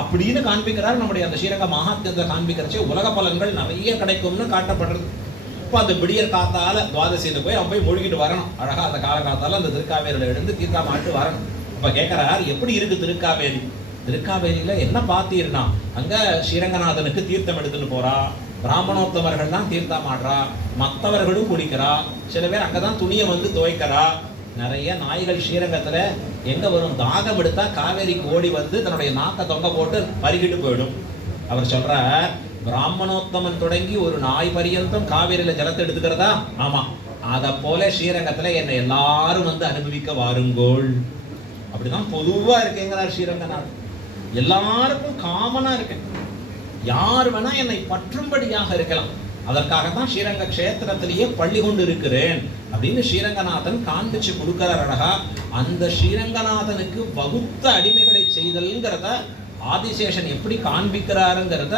அப்படின்னு காண்பிக்கிறார். நம்முடைய அந்த ஸ்ரீரங்க மகாத்மியத்தை காண்பிக்கிறச்சே உலக பலன்கள் நிறைய கிடைக்கும்னு காட்டப்படுறது. இப்போ அந்த விடியற் காத்தால துவாதசியில போய் அவன் போய் மூழ்கிட்டு வரணும் அழகா. அந்த கால காத்தால அந்த திருக்காவேரியில எழுந்து தீர்த்தம் ஆட்டு வரணும். இப்ப கேட்கிறார், எப்படி இருக்கு திருக்காவேரி? திருக்காவேரியில என்ன பார்த்தீர்னா, அங்க ஸ்ரீரங்கநாதனுக்கு தீர்த்தம் எடுத்துட்டு போறா, பிராமணோத்தமர்கள் தான் தீர்த்தம் ஆடுறா, மற்றவர்களும் குடிக்கிறா, சில பேர் அங்கதான் துணியை வந்து துவைக்கிறா. நிறைய நாய்கள் ஸ்ரீரங்கத்துல எங்க வரும், தாகம் எடுத்தா காவேரிக்கு ஓடி வந்து தன்னுடைய நாக்கை தொங்க போட்டு பருகிட்டு போயிடும். அவர் சொல்றார், பிராமணோத்தமன் தொடங்கி ஒரு நாய் பரியந்தம் காவேரியில ஜலத்தை எடுத்துக்கிறதா? ஆமா, அத போல ஸ்ரீரங்கத்துல என்னை எல்லாரும் வந்து அனுபவிக்க வாருங்கோள். அப்படிதான் பொதுவா இருக்கேங்கிறார் ஸ்ரீரங்கநாதன். எல்லாருக்கும் காமனா இருக்கேன், யார் வேணா என்னை பற்றும்படியாக இருக்கலாம். அதற்காகத்தான் ஸ்ரீரங்க கஷேத்திரத்திலேயே பள்ளி கொண்டு இருக்கிறேன் அப்படின்னு ஸ்ரீரங்கநாதன் காண்பிச்சு கொடுக்கிறார் அழகா. அந்த ஸ்ரீரங்கநாதனுக்கு வகுத்த அடிமைகளை செய்தல்ங்கிறத ஆதிசேஷன் எப்படி காண்பிக்கிறாருங்கிறத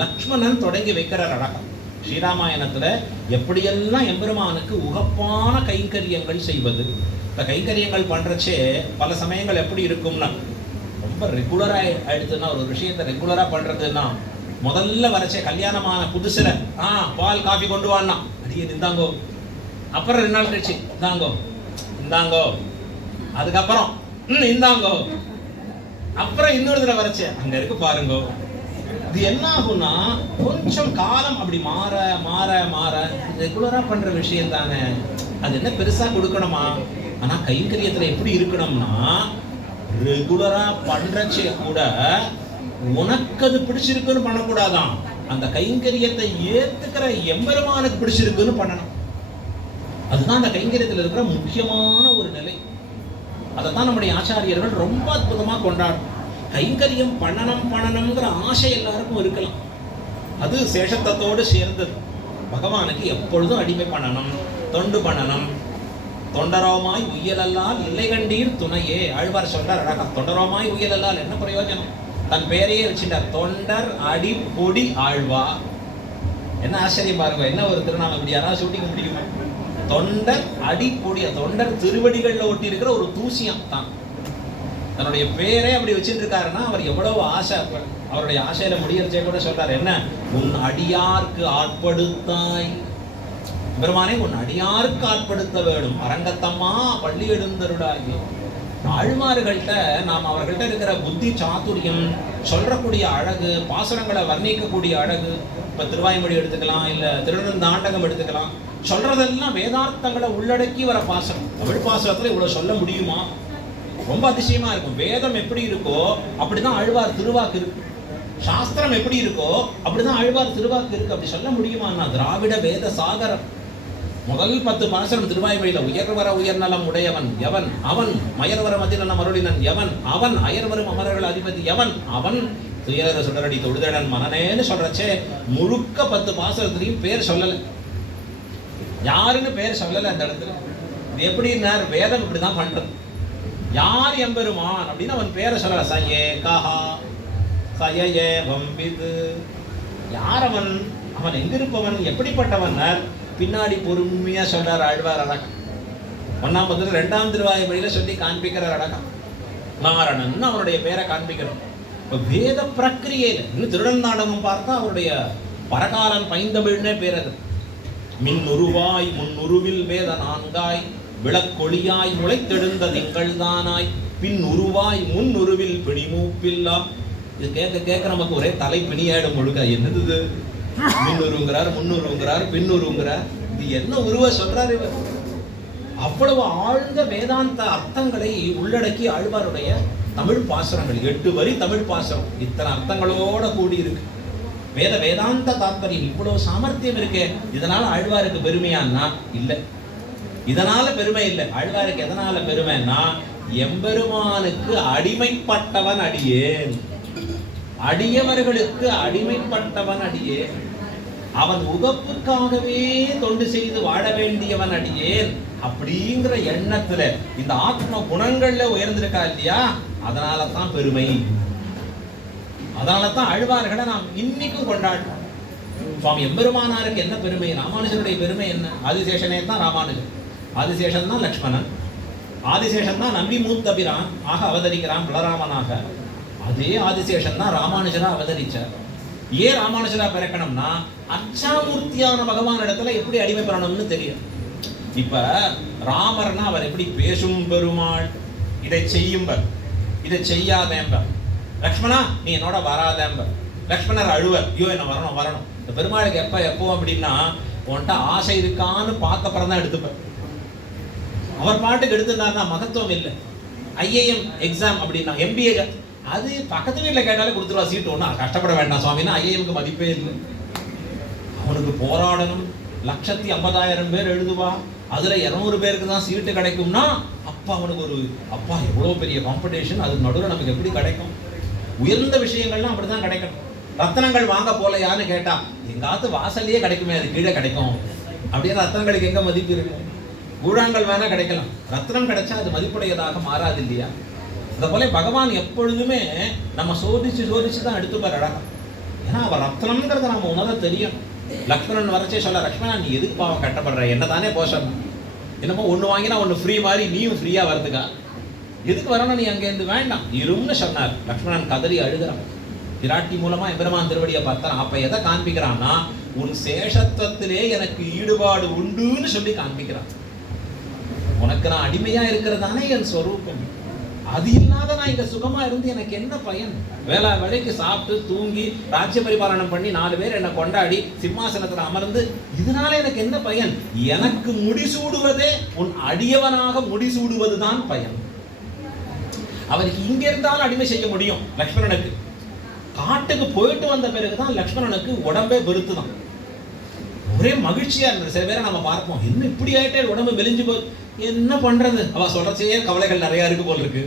லக்ஷ்மணன் தொடங்கி வைக்கிறார் அழகா. ஸ்ரீராமாயணத்துல எப்படியெல்லாம் எம்பெருமானுக்கு உகப்பான கைங்கரியங்கள் செய்வது. இந்த கைங்கரியங்கள் பண்றச்சே பல சமயங்கள் எப்படி இருக்கும்னா, ரொம்ப ரெகுலரா ஆயிடுச்சுன்னா, ஒரு விஷயத்தை ரெகுலரா பண்றதுன்னா, முதல்ல வரச்சே கல்யாணமான புதுசுல பால் காஃபி கொண்டு வான்னா அடியே இந்தாங்கோ, அப்புறம் 2 நாள் கழிச்சு இந்தாங்கோ இந்தாங்கோ, அதுக்கப்புறம் இந்தாங்கோ, அப்புறம் இன்னொரு தடவை வரச்சே அங்க இருக்கு பாருங்கோ. இது என்ன ஆகும்னா கொஞ்சம் காலம் அப்படி மாற மாற மாற ரெகுலரா பண்ற விஷயம் தானே, அது என்ன பெருசா கொடுக்கணுமா? ஆனா கைங்கரியத்துல எப்படி இருக்கணும்னா, ரெகுலரா பண்றச்சே கூட உனக்கு அது பிடிச்சிருக்குன்னு பண்ணக்கூடாதான், அந்த கைங்கரியத்தை ஏத்துக்கிற எம்பெருமானுக்கு பிடிச்சிருக்குன்னு பண்ணணும். அதுதான் அந்த கைங்கரியத்தில் இருக்கிற முக்கியமான ஒரு நிலை. அதைத்தான் நம்முடைய ஆச்சாரியர்கள் ரொம்ப அற்புதமா கொண்டாடும். கைங்கரியம் பண்ணணுங்கிற ஆசை எல்லாருக்கும் இருக்கலாம், அது சேஷத்தோடு சேர்ந்தது. பகவானுக்கு எப்பொழுதும் அடிமை பண்ணணும், தொண்டு பண்ணணும். தொண்டரோமாய் உயலல்லால் இல்லை கண்டீர் துணையே. ஆழ்வார் சொல்றார் அழகா, தொண்டரோமாய் உயலல்லால் என்ன பிரயோஜனம்? தன் பெயரையே வச்சுட்டார், தொண்டர் அடி பொடி ஆழ்வார். என்ன ஆச்சரியம் பாருங்க, என்ன ஒரு திருநாமம், இப்படி யாராவது ஷூட்டிங் முடியுமா? தொண்டர் அடி பொடிய, தொண்டர் திருவடிகள்ல ஒட்டி இருக்கிற ஒரு தூசியம் தான். தன்னுடைய பேரே அப்படி வச்சுட்டு இருக்காருன்னா அவர் எவ்வளவு ஆசை. அவருடைய ஆசையில முடியறச்சே கூட சொல்றாரு, என்ன உன் அடியார்க்கு ஆட்படுத்தாய், பெருமானே உன் அடியாருக்கு ஆட்படுத்த வேண்டும், அரங்கத்தம்மா பள்ளி எழுந்தருளாகி. ஆழ்வார்கள்ட்ட நாம் அவர்கள்ட்ட இருக்கிற புத்தி சாதுரியம், சொல்றக்கூடிய அழகு, பாசுரங்களை வர்ணிக்கக்கூடிய அழகு, இப்ப திருவாய்மொழி எடுத்துக்கலாம், இல்ல திருநந்தாண்டகம் எடுத்துக்கலாம், சொல்றதெல்லாம் வேதார்த்தங்களை உள்ளடக்கி வர பாசுரம். தமிழ் பாசுரத்துல இவ்வளவு சொல்ல முடியுமா? ரொம்ப அதிசயமா இருக்கும். வேதம் எப்படி இருக்கோ அப்படிதான் ஆழ்வார் திருவாக்கு இருக்கு, சாஸ்திரம் எப்படி இருக்கோ அப்படிதான் ஆழ்வார் திருவாக்கு இருக்கு. அப்படி சொல்ல முடியுமா? திராவிட வேத சாகரம். முதல் 10 பாசுரம் திருவாய்மொழியில, உயர்வர உயர்நலம் உடையவன் எவன், அவன் மயர்வர மதிநலம் அருளினன் எவன், அவன் அயர்வரும் அமரர்கள் அதிபதி எவன், அவன் துயர சுடரடி தொழுதடன் மனநேன்னு சொல்றச்சே முழுக்க 10 பாசுரத்திலையும் பேர் சொல்லல, யாருன்னு பேர் சொல்லல அந்த இடத்துல. இது எப்படின்னா வேதம் இப்படிதான் பண்றது. யார் எம்பெருமான் அப்படின்னு அவன் பேரை சொல்ற. சயே கஹா சயே வம்பிது. யார் அவன், அவன் எங்கிருப்பவன், எப்படிப்பட்டவன் பின்னாடி பொறுமையா சொல்றார் ஆழ்வார். அழகம் 1ஆம் பத்துல 2ஆம் திருவாய்மொழியில சொல்லி காண்பிக்கிறார். அழகம் நாரணன் அவருடைய பேரை காண்பிக்கிறார். இப்ப வேத பிரக்கிரியையில இன்னும் திருடநாடகம் பார்த்தா அவருடைய பரகாலன் பைந்தமிழ்னே பேர். அது மின்னுருவாய் முன்னுருவில் வேத நான்காய் விளக்கொளியாய் முளைத்தெழுந்த திங்கள் தானாய் பின் உருவாய் முன் உருவில் பிணிமூப்பில்லா. இது கேட்க கேட்க நமக்கு ஒரே தலை பிணியாயிடும் முழுக்க. என்னது இது, மின்னுருங்கிறார், முன்னுருங்கிறார், பின்னுருங்கிறார், இது என்ன உருவ சொல்றாரு இவர்? அவ்வளவு ஆழ்ந்த வேதாந்த அர்த்தங்களை உள்ளடக்கி ஆழ்வாருடைய தமிழ் பாசுரங்கள். 8 வரி தமிழ் பாசுரம் இத்தனை அர்த்தங்களோட கூடி இருக்கு. வேதாந்த தாத்பரியம் இவ்வளவு சாமர்த்தியம் இருக்கே. இதனால ஆழ்வாருக்கு பெருமையான்னா இல்லை, இதனால பெருமை இல்லை. ஆழ்வாருக்கு எதனால பெருமைன்னா, எம்பெருமானுக்கு அடிமைப்பட்டவன் அடியேன், அடியவர்களுக்கு அடிமைப்பட்டவன் அடியேன், அவன் உகப்புக்காகவே தொண்டு செய்து வாழ வேண்டியவன் அடியேன் அப்படிங்கிற எண்ணத்துல இந்த ஆத்ம குணங்கள்ல உயர்ந்திருக்கா இல்லையா, அதனால தான் பெருமை. அதனால தான் ஆழ்வார்களை நாம் இன்னைக்கும் கொண்டாடுறோம். சுவாமி எம்பெருமானாருக்கு என்ன பெருமை? ராமானுஜருடைய பெருமை என்ன? ஆதிசேஷனே தான் ராமானுஜர், ஆதிசேஷன் தான் லக்ஷ்மணன், ஆதிசேஷன் தான் நம்பி மூத்தபிரான் ஆக அவதரிக்கிறான் பலராமனாக. அதே ஆதிசேஷன் தான் ராமானுஜரா அவதரிச்சார். ஏன் ராமானுஜரா பிறக்கணும்னா, அச்சாமூர்த்தியான பகவான் இடத்துல எப்படி அடிமை பெறணும்னு தெரியும். இப்ப ராமர்னா அவர் எப்படி பேசும் பெருமாள், இதை செய்யும்பர், இதை செய்யாதேம்பர். லக்ஷ்மணா நீ என்னோட வராதேம்பர். லக்ஷ்மணர் அழுவர், ஐயோ என்ன வரணும் வரணும். இந்த பெருமாளுக்கு எப்போ அப்படின்னா, உன்கிட்ட ஆசை இருக்கான்னு பார்த்தப்பறம் தான் எடுத்துப்பார். அவர் பாட்டுக்கு எடுத்துட்டாருன்னா மகத்துவம் இல்லை. ஐஏஎம் எக்ஸாம் அப்படின்னா, எம்பிஏ அது பக்கத்து வீட்டில் கேட்டாலே கொடுத்துருவா சீட்டு. ஒன்றும் கஷ்டப்பட வேண்டாம் சுவாமின்னா ஐஏஎம்க்கு மதிப்பே இல்லை. அவனுக்கு போராடணும். 150,000 பேர் எழுதுவா, அதுல 200 பேருக்கு தான் சீட்டு கிடைக்கும்னா அப்பா அவனுக்கு ஒரு அப்பா எவ்வளோ பெரிய காம்படிஷன். அது நடுவில் நமக்கு எப்படி கிடைக்கும்? உயர்ந்த விஷயங்கள்லாம் அப்படிதான் கிடைக்கணும். ரத்தனங்கள் வாங்க போலையான்னு கேட்டா, எங்காத்து வாசல்லையே கிடைக்குமே, அது கீழே கிடைக்கும் அப்படின்னா ரத்தனங்களுக்கு எங்க மதிப்பு இருக்கும்? கூழாங்கல் வேணா கிடைக்கலாம், ரத்னம் கிடைச்சா அது மதிப்புடையதாக மாறாது இல்லையா? அதை போல பகவான் எப்பொழுதுமே நம்ம சோதிச்சு தான் எடுத்துப்பார் அழகா. ஏன்னா அவர் ரத்னம்ங்கிறத நம்ம உணர தெரியும். லக்ஷ்மணன் வரைச்சே சொல்ல, லக்ஷ்மணா நீ எதுக்கு பாவம் கட்டப்படுற, என்ன தானே போஷம், என்னமோ ஒன்று வாங்கினா ஒன்று ஃப்ரீ மாதிரி நீயும் ஃப்ரீயா வரதுக்கா, எதுக்கு வரணும் நீ அங்கேருந்து, வேண்டாம் இரும்னு சொன்னார். லக்ஷ்மணன் கதறி அழுகிறான். பிராட்டி மூலமா எம்பெருமான் திருவடியை பார்த்தான். அப்ப எதை காண்பிக்கிறான்னா, உன் சேஷத்துவத்திலே எனக்கு ஈடுபாடு உண்டுன்னு சொல்லி காண்பிக்கிறான். உனக்கு நான் அடிமையா இருக்கிறதானே என் ஸ்வரூபம், அது இல்லாத நான் இங்க சுகமா இருந்து எனக்கு என்ன பயன்? வேலைக்கு சாப்பிட்டு தூங்கி ராஜ்ய பரிபாலனம் பண்ணி 4 பேர் என்னை கொண்டாடி சிம்மாசனத்துல அமர்ந்து இதனால எனக்கு என்ன பயன்? எனக்கு முடிசூடுவதே உன் அடியவனாக முடிசூடுவதுதான் பயன். அவருக்கு இங்க இருந்தாலும் அடிமை செய்ய முடியும். லக்ஷ்மணனுக்கு காட்டுக்கு போயிட்டு வந்த பிறகுதான் லக்ஷ்மணனுக்கு உடம்பே பெருத்துதான். ஒரே மகிழ்ச்சியா இருந்தது. சில பேரை நம்ம பார்ப்போம், என்ன இப்படி ஆயிட்டே உடம்பு மெலிஞ்சு போய் என்ன பண்றது, அவ சொல்றச்சே கவலைகள் நிறைய இருக்கு போல் இருக்கு.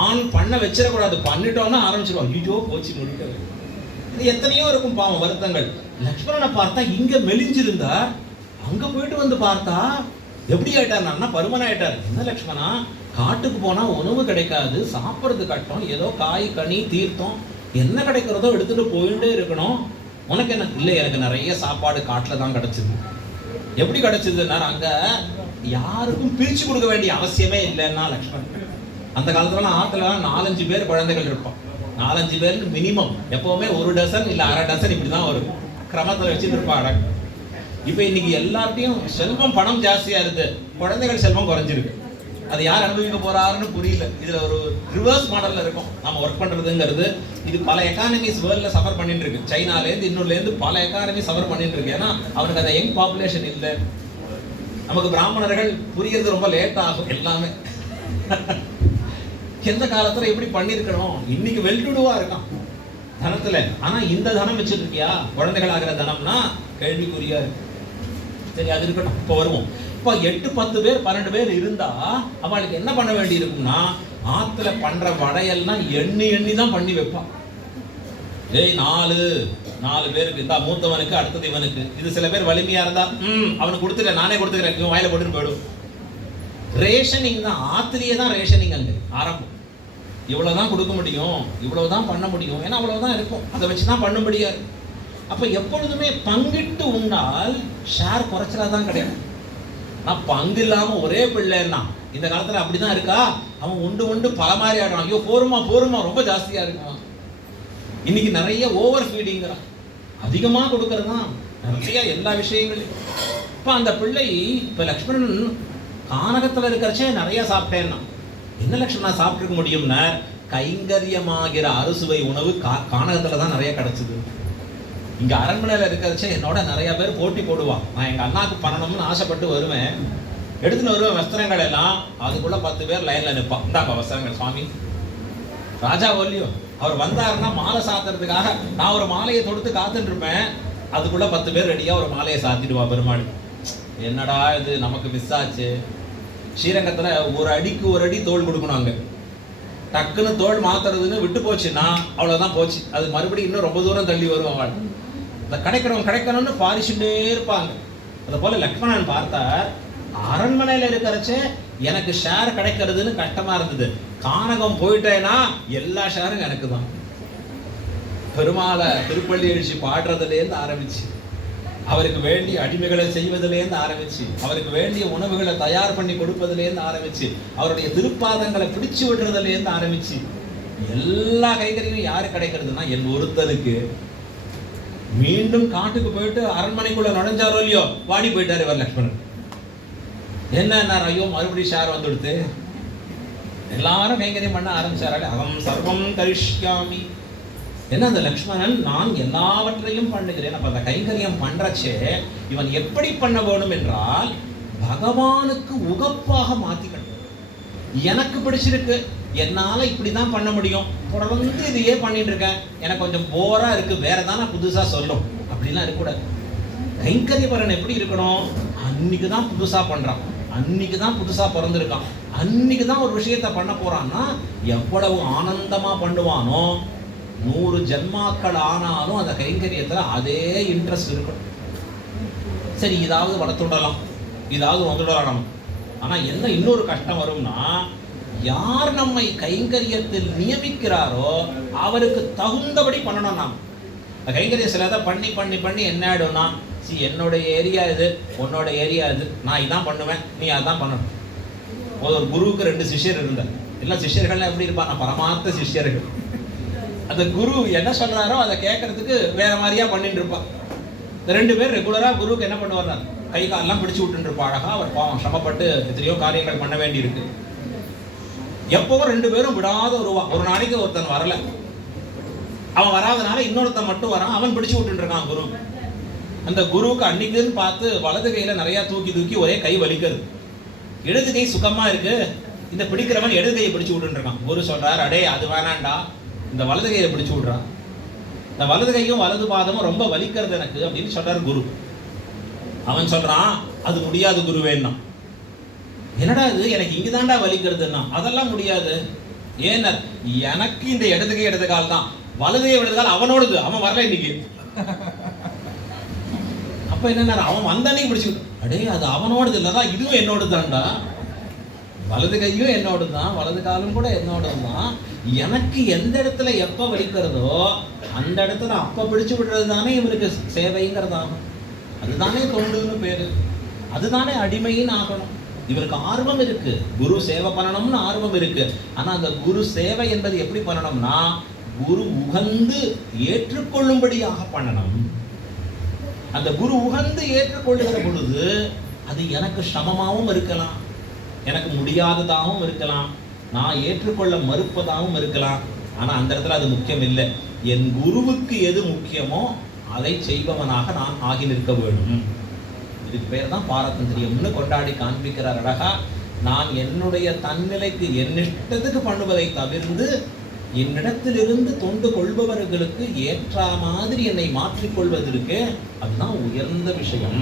ஆண் பண்ண வச்சிடக்கூடாது, பண்ணிட்டோம்னா ஆரம்பிச்சிருவோம், ஐயோ போச்சு முடிக்கிறது. இது எத்தனையோ இருக்கும் பாவம் வருத்தங்கள். லக்ஷ்மணனை பார்த்தா இங்க மெலிஞ்சிருந்தா, அங்க போயிட்டு வந்து பார்த்தா எப்படி ஆயிட்டார், பருமன் ஆயிட்டார். என்ன லக்ஷ்மணா, காட்டுக்கு போனா உணவு கிடைக்காது, சாப்பிட்றது கட்டம், ஏதோ காய் கனி தீர்த்தம் என்ன கிடைக்கிறதோ எடுத்துட்டு போயிட்டே இருக்கணும். உனக்கு என்ன? இல்லை எனக்கு நிறைய சாப்பாடு காட்டுல தான் கிடைச்சது. எப்படி கிடைச்சதுன்னா, அங்க யாருக்கும் பிரிச்சு கொடுக்க வேண்டிய அவசியமே இல்லைன்னா லக்ஷ்மணன். அந்த காலத்துல ஆத்துல 4-5 பேர் குழந்தைகள் இருப்போம். 4-5 பேர் மினிமம், எப்பவுமே 1 டசன் இல்ல 1/2 டசன் இப்படிதான் வரும், கிரமத்துல வச்சுட்டு இருப்பாங்க. இப்ப இன்னைக்கு எல்லார்ட்டையும் செல்வம் பணம் ஜாஸ்தியா இருக்கு, குழந்தைகள் செல்வம் குறைஞ்சிருக்கு. அது யார் அனுபவிக்க போறாருன்னு புரியல. இதுல ஒரு ரிவர்ஸ் மாடல்ல இருக்கும் நம்ம ஒர்க் பண்றதுங்கிறது. இது பல எக்கானமிஸ் வேர்ல்ட்ல சஃபர் பண்ணிட்டு இருக்கு. சைனால இருந்து இன்னொருல இருந்து பல எக்கானமி சஃபர் பண்ணிட்டு இருக்கு. ஏன்னா அவனுக்கு அந்த யங் பாப்புலேஷன் இல்லை. நமக்கு பிராமணர்கள் புரியறது ரொம்ப லேட் ஆகும் எல்லாமே. எந்த காலத்துல எப்படி பண்ணிருக்கணும், இன்னைக்கு வெல்டுடுவா இருக்கான் தனத்துல. ஆனா இந்த தனம் வச்சுட்டு இருக்கியா, குழந்தைகள் ஆகிற தனம்னா கேள்விக்குறியா இருக்கு. சரி அது இருக்கட்டும், இப்போ வருவோம். இப்போ 8-10 பேர் 12 பேர் இருந்தா அவளுக்கு என்ன பண்ண வேண்டி இருக்கும்னா, ஆத்துல பண்ற வடையெல்லாம் எண்ணி தான் பண்ணி வைப்பான். ஏய் 4 பேருக்கு இந்த மூத்தவனுக்கு அடுத்தது இவனுக்கு. இது சில பேர் வலிமையா இருந்தா அவனுக்கு கொடுத்துட்டேன் நானே கொடுத்துக்கிறேன், இவன் வாயில போட்டுட்டு போயிடும். ரேஷனிங் தான், ஆத்திலேயே தான் ரேஷனிங் அங்கே ஆரம்பம். இவ்வளோதான் கொடுக்க முடியும், இவ்வளவுதான் பண்ண முடியும், ஏன்னா அவ்வளவுதான் இருக்கும், அதை வச்சு தான் பண்ண முடியாது. அப்போ எப்பொழுதுமே பங்கிட்டு உண்டால் ஷேர் குறைச்சலா தான் கிடைக்கும். நான் பங்கு இல்லாமல் ஒரே பிள்ளைன்னா இந்த காலத்தில் அப்படிதான் இருக்கா? அவன் உண்டு பல மாதிரி ஆடுறான். ஐயோ போருமா ரொம்ப ஜாஸ்தியா இருக்கான். இன்னைக்கு நிறைய ஓவர் ஃபீடிங்கிறான், அதிகமாக கொடுக்கறது தான் நிறைய எல்லா விஷயங்களையும். இப்போ அந்த பிள்ளை இப்போ லக்ஷ்மணன் கானகத்தில் இருக்கிறச்சே நிறைய சாப்பிட்டேன்னா என்ன லட்சுமணா சாப்பிட்டுருக்க முடியும்னா, கைங்கரியமாகிற அறுசுவை உணவு கானகத்தில் தான் நிறைய கிடச்சிது. இங்கே அரண்மனையில் இருக்கிறச்சே என்னோட நிறைய பேர் போட்டி போடுவான். நான் எங்கள் அண்ணாக்கு பண்ணணும்னு ஆசைப்பட்டு வருவேன், எடுத்துன்னு வருவேன் வஸ்திரங்கள் எல்லாம். அதுக்குள்ளே 10 பேர் லைனில் நிற்பான், இந்தாப்பா வஸ்திரங்கள் சுவாமி. ராஜா ஒல்லியோ அவர் வந்தாருன்னா மாலை சாத்துறதுக்காக நான் ஒரு மாலையை தொடுத்து காத்துட்டு இருப்பேன். அதுக்குள்ளே 10 பேர் ரெடியாக ஒரு மாலையை சாத்திடுவா பெருமாள். என்னடா இது நமக்கு மிஸ் ஆச்சு. ஸ்ரீரங்கத்தில் ஒரு அடிக்கு ஒரு அடி தோல் கொடுக்கணும். அங்கே டக்குன்னு தோல் மாத்துறதுன்னு விட்டு போச்சுன்னா அவ்வளோதான் போச்சு. அது மறுபடியும் இன்னும் ரொம்ப தூரம் தள்ளி வருவாங்க. இந்த கிடைக்கணும்னு பாரிச்சுட்டே இருப்பாங்க. அது போல லக்ஷ்மணன் பார்த்தார், அரண்மனையில் இருக்கிறச்சே எனக்கு ஷேர் கிடைக்கிறதுன்னு கஷ்டமா இருந்தது. கானகம் போயிட்டேன்னா எல்லா ஷேரும் எனக்கு தான். பெருமாளை திருப்பள்ளி எழுச்சி பாடுறதுலேருந்து ஆரம்பிச்சு, அவருக்கு வேண்டிய அடிமைகளை செய்வதிலேருந்து ஆரம்பிச்சு, அவருக்கு வேண்டிய உணவுகளை தயார் பண்ணி கொடுப்பதிலேருந்து ஆரம்பிச்சு, அவருடைய திருப்பாதங்களை பிடிச்சு விடுறதுலேருந்து ஆரம்பிச்சு எல்லா கைகறியும் யாரு கிடைக்கிறதுனா என் ஒருத்தருக்கு. மீண்டும் காட்டுக்கு போயிட்டு அரண்மனைக்குள்ள நுழைஞ்சாரோ இல்லையோ வாடி போயிட்டாரு இவர் லக்ஷ்மணன். என்ன ஐயோ மறுபடியும் ஷேர் வந்துடுத்து. எல்லாரும் கைங்கரியம் பண்ண ஆரம்பிச்சாரு. அகம் சர்வம் கரிஷ்யாமி. என்ன அந்த லக்ஷ்மணன் நான் எல்லாவற்றையும் பண்ணுகிறேன். அப்ப அந்த கைங்கரியம் பண்றச்சே இவன் எப்படி பண்ண வேணும் என்றால் பகவானுக்கு உகப்பாக மாத்திக்கணும். எனக்கு பிடிச்சிருக்கு, என்னால இப்படிதான் பண்ண முடியும், தொடர்ந்து இதையே பண்ணிட்டு இருக்கேன், எனக்கு கொஞ்சம் போரா இருக்கு, வேற தானே புதுசா சொல்லும் அப்படிலாம் இருக்கக்கூடாது. கைங்கரியபரன் எப்படி இருக்கணும்? அன்னைக்கு தான் புதுசா பண்றான், அன்னைக்கு தான் புதுசா பிறந்திருக்கான், அன்னைக்கு தான் ஒரு விஷயத்த பண்ண போறான்னா எவ்வளவு ஆனந்தமா பண்ணுவானோ. 100 ஜென்மாக்கள் ஆனாலும் அந்த கைங்கரியத்துல அதே இன்ட்ரெஸ்ட் இருக்கணும். சரி இதாவது வளர்த்துடலாம், இதாவது வந்துடலாம். ஆனா என்ன இன்னொரு கஷ்டம் வரும்னா, யார் நம்மை கைங்கரியத்தில் நியமிக்கிறாரோ அவருக்கு தகுந்தபடி பண்ணணும். நாம் கைங்கரிய சிலதை பண்ணி பண்ணி பண்ணி என்ன ஆயிடும்னா, என்னோடைய ஏரியா இது, உன்னோட ஏரியா இது, நான் இதான் பண்ணுவேன், நீ அதான் பண்ணணும். ஒரு குருவுக்கு 2 சிஷ்யர் இருந்தார். எல்லாம் சிஷ்யர்கள்லாம் எப்படி இருப்பாங்க? பரமார்த்த சிஷ்யர்கள். அந்த குரு என்ன சொல்றாரோ அதை கேட்கறதுக்கு வேற மாதிரியா பண்ணிட்டு இருப்பான். இந்த 2 பேர் ரெகுலரா குருவுக்கு என்ன பண்ணுவார், கை காலெல்லாம் பிடிச்சு விட்டு இருப்பா. அழகா அவர் பாவம் சிரமப்பட்டு எத்தனையோ காரியங்கள் பண்ண வேண்டி இருக்கு. எப்பவும் 2 பேரும் விடாத வருவான். ஒரு நாளைக்கு ஒருத்தன் வரல, அவன் வராதனால இன்னொருத்தன் மட்டும் வரான், அவன் பிடிச்சு விட்டு இருக்கான் குரு. அந்த குருவுக்கு அன்னைக்குன்னு பார்த்து வலது கையில நிறைய தூக்கி தூக்கி ஒரே கை வலிக்கிறது, இடது கை சுகமா இருக்கு. இந்த பிடிக்கிறவன் இடது கையை பிடிச்சு விட்டு இருக்கான். குரு சொல்றாரு, அடே அது வேணாண்டா, இந்த வலது கையை பிடிச்சு விடுறான். இந்த வலது கையும் வலது பாதமும் ரொம்ப வலிக்கிறது எனக்கு அப்படின்னு சொல்றாரு குரு. அவன் சொல்றான், அது முடியாது குருவேன்னா. என்னடா இது, எனக்கு இங்குதான்டா வலிக்கிறதுன்னா. அதெல்லாம் முடியாது. ஏன்னா எனக்கு இந்த இடது கை இடது கால் தான், வலது கை இடது கால் அவனோடது, அவன் வரல இன்னைக்கு. அப்ப என்ன, அவன் வந்தானே பிடிச்சு, அடே அது அவனோடது இல்லதான், இதுவும் என்னோடு தான்டா. வலது கையும் என்னோடு தான், வலது காலும் கூட என்னோட தான். எனக்கு எந்த இடத்துல எப்ப வலிக்கிறதோ அந்த இடத்துல அப்ப பிடிச்சு விடுறது தானே இவருக்கு சேவைங்கிறதாகும். அதுதானே தொண்டுன்னு பேரு, அதுதானே அடிமைன்னு ஆகணும். இவருக்கு ஆர்வம் இருக்கு, குரு சேவை பண்ணணும்னு ஆர்வம் இருக்கு. ஆனா அந்த குரு சேவை என்பது எப்படி பண்ணணும்னா, குரு உகந்து ஏற்றுக்கொள்ளும்படியாக பண்ணணும். அந்த குரு உகந்து ஏற்றுக்கொள்ளுகிற பொழுது அது எனக்கு சிரமமாகவும் இருக்கலாம், எனக்கு முடியாததாகவும் இருக்கலாம், நான் ஏற்றுக்கொள்ள மறுப்பதாகவும் இருக்கலாம். ஆனா அந்த இடத்துல அது முக்கியம் இல்லை. என் குருவுக்கு எது முக்கியமோ அதை செய்பவனாக நான் ஆகி நிற்க வேண்டும். இதுக்கு பேர் தான் பாரதந்திரியம்னு கொண்டாடி காண்பிக்கிறார் அழகா. நான் என்னுடைய தன்னிலைக்கு என்னிஷ்டத்துக்கு பண்ணுவதை தவிர்த்து என்னிடத்திலிருந்து தொண்டு கொள்பவர்களுக்கு ஏற்ற மாதிரி என்னை மாற்றிக்கொள்வதற்கு அதுதான் உயர்ந்த விஷயம்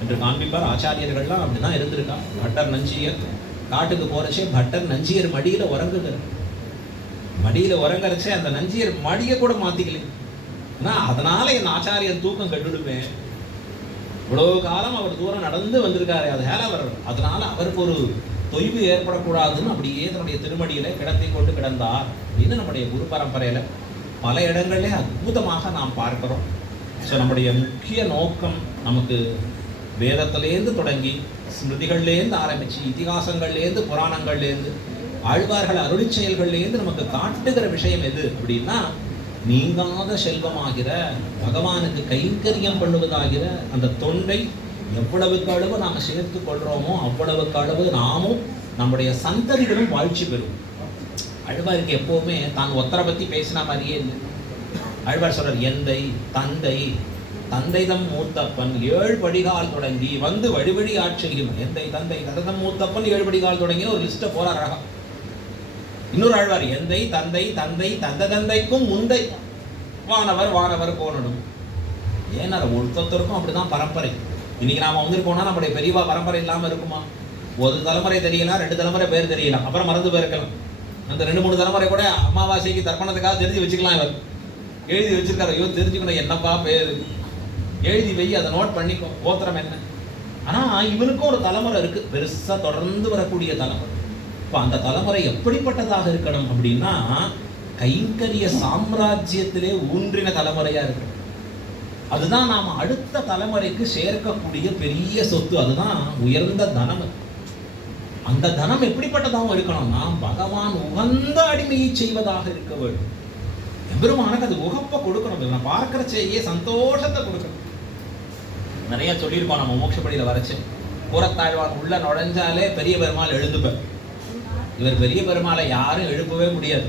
என்று காண்பிப்பார். ஆச்சாரியர்கள்லாம் அப்படிதான் இருந்திருக்கா. பட்டர் நஞ்சியர் காட்டுக்கு போறச்சே பட்டர் நஞ்சியர் மடியில உறங்குகிறார். மடியில உறங்குறச்சே அந்த நஞ்சியர் மடிய கூட மாத்திக்கல. அதனால என் ஆச்சாரியன் தூக்கம் கட்டுடுவேன். இவ்வளவு காலம் அவர் தூரம் நடந்து வந்திருக்காரு, அதனால அவருக்கு ஒரு தொய்வு ஏற்படக்கூடாதுன்னு அப்படியே தன்னுடைய திருமடியில கிடத்தி கொண்டு கிடந்தார் அப்படின்னு நம்முடைய குரு பரம்பரையில பல இடங்களிலே அற்புதமாக நாம் பார்க்கிறோம். ஸோ நம்முடைய முக்கிய நோக்கம் நமக்கு வேதத்திலேருந்து தொடங்கி ஸ்மிருதிகள்லேருந்து ஆரம்பித்து இதிகாசங்கள்லேருந்து புராணங்கள்லேருந்து ஆழ்வார்கள் அருளி செயல்கள்லேருந்து நமக்கு காட்டுகிற விஷயம் எது அப்படின்னா, நீங்காத செல்வமாகிற பகவானுக்கு கைங்கரியம் பண்ணுவதாகிற அந்த தொண்டை எவ்வளவுக்கு அளவு நாம் சேர்த்து கொள்கிறோமோ அவ்வளவுக்கு அளவு நாமும் நம்முடைய சந்ததிகளும் வாழ்ச்சி பெறும். ஆழ்வாருக்கு எப்போவுமே தான் ஒத்தரை பற்றி பேசின மாதிரியே இல்லை. ஆழ்வார் சொல்றார், எந்தை தந்தை தந்தைதம் மூத்தப்பன் 7 படிகால் தொடங்கி வந்து வழிவழி ஆட்சியும். எந்தை தந்தை தந்தைதம் மூத்தப்பன் 7 படிகால் தொடங்கி ஒரு லிஸ்ட்டை போறார் அழகா. இன்னொரு ஆழ்வார், எந்தை தந்தை தந்தை தந்த தந்தைக்கும் முந்தை வானவர் வானவர் போனடும். ஏன்னா ஒருத்தருக்கும் அப்படிதான் பரம்பரை. இன்னைக்கு நாம வந்திருக்கோம்னா நம்முடைய பெரியவா பரம்பரை இல்லாமல் இருக்குமா? ஒரு தலைமுறை தெரியலாம், 2 தலைமுறை பேர் தெரியலாம், அப்புறம் மறந்து போயிருக்கலாம். அந்த 2-3 தலைமுறை கூட அமாவாசைக்கு தர்ப்பணத்துக்காக தெரிஞ்சு வச்சுக்கலாம். இவர் எழுதி வச்சிருக்காரு, ஐயோ தெரிஞ்சுக்கணும் என்னப்பா பேர் எழுதி வை, அதை நோட் பண்ணிக்கோ, கோத்திரம் என்ன. ஆனால் இவனுக்கும் ஒரு தலைமுறை இருக்கு, பெருசாக தொடர்ந்து வரக்கூடிய தலைமுறை. இப்போ அந்த தலைமுறை எப்படிப்பட்டதாக இருக்கணும் அப்படின்னா, கைங்கரிய சாம்ராஜ்யத்திலே ஊன்றின தலைமுறையா இருக்கு. அதுதான் நாம் அடுத்த தலைமுறைக்கு சேர்க்கக்கூடிய பெரிய சொத்து. அதுதான் உயர்ந்த தனம். அந்த தனம் எப்படிப்பட்டதாகவும் இருக்கணும்னா, பகவான் உகந்த அடிமையை செய்வதாக இருக்க வேண்டும். எம்பெருமானுக்கு அது உகப்பை கொடுக்கணும். நான் பார்க்கறச்சேயே சந்தோஷத்தை கொடுக்கணும். நிறைய சொல்லியிருக்கோம் நம்ம மோட்சப்படியில் வரைச்சு. கூரத்தாழ்வான் உள்ள நுழைஞ்சாலே பெரிய பெருமாள் எழுந்துப்பார். இவர் பெரிய பெருமாளை யாரும் எழுப்பவே முடியாது.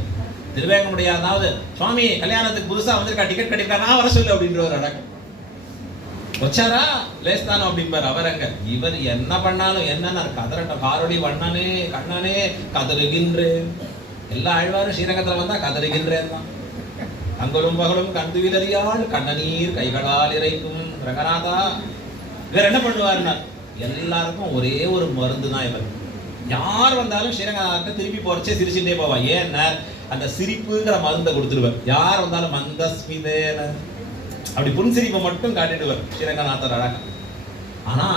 திருவேங்கமுடியாதாவது, சுவாமி கல்யாணத்துக்கு புதுசாக வந்திருக்கா, டிக்கெட் கிடைக்கா, நான் வர சொல்லு அப்படின்ற ஒரு அடக்கம் வச்சாரா லேஸ்தானோ அப்படிம்பார். அவர் அங்க இவர் என்ன பண்ணாலும் என்னன்னா கதறட்டம், காரொளி வண்ணனே கண்ணனே கதறுகின்றேன். எல்லா ஆழ்வாரும் ஸ்ரீரங்கத்தில் வந்தா கதறுகின்றேன் தான். அங்கலும் பகலும் கண்டு விலறியால் கண்ணநீர் கைகளால் இறைக்கும் ரங்கநாதா. இவர் என்ன பண்ணுவார்னா, எல்லாருக்கும் ஒரே ஒரு மருந்து தான் இவர். யார் வந்தாலும் ஸ்ரீரங்கநாதத்தை திருப்பி போறச்சே சிரிச்சுட்டே போவா. ஏன்னா அந்த சிரிப்புங்கிற மருந்தை கொடுத்துருவார். யார் வந்தாலும் மந்தஸ்மிதேன அப்படி புன்சிரிப்பை மட்டும் காட்டிடுவார் ஸ்ரீரங்கநாதர் அழகா. ஆனா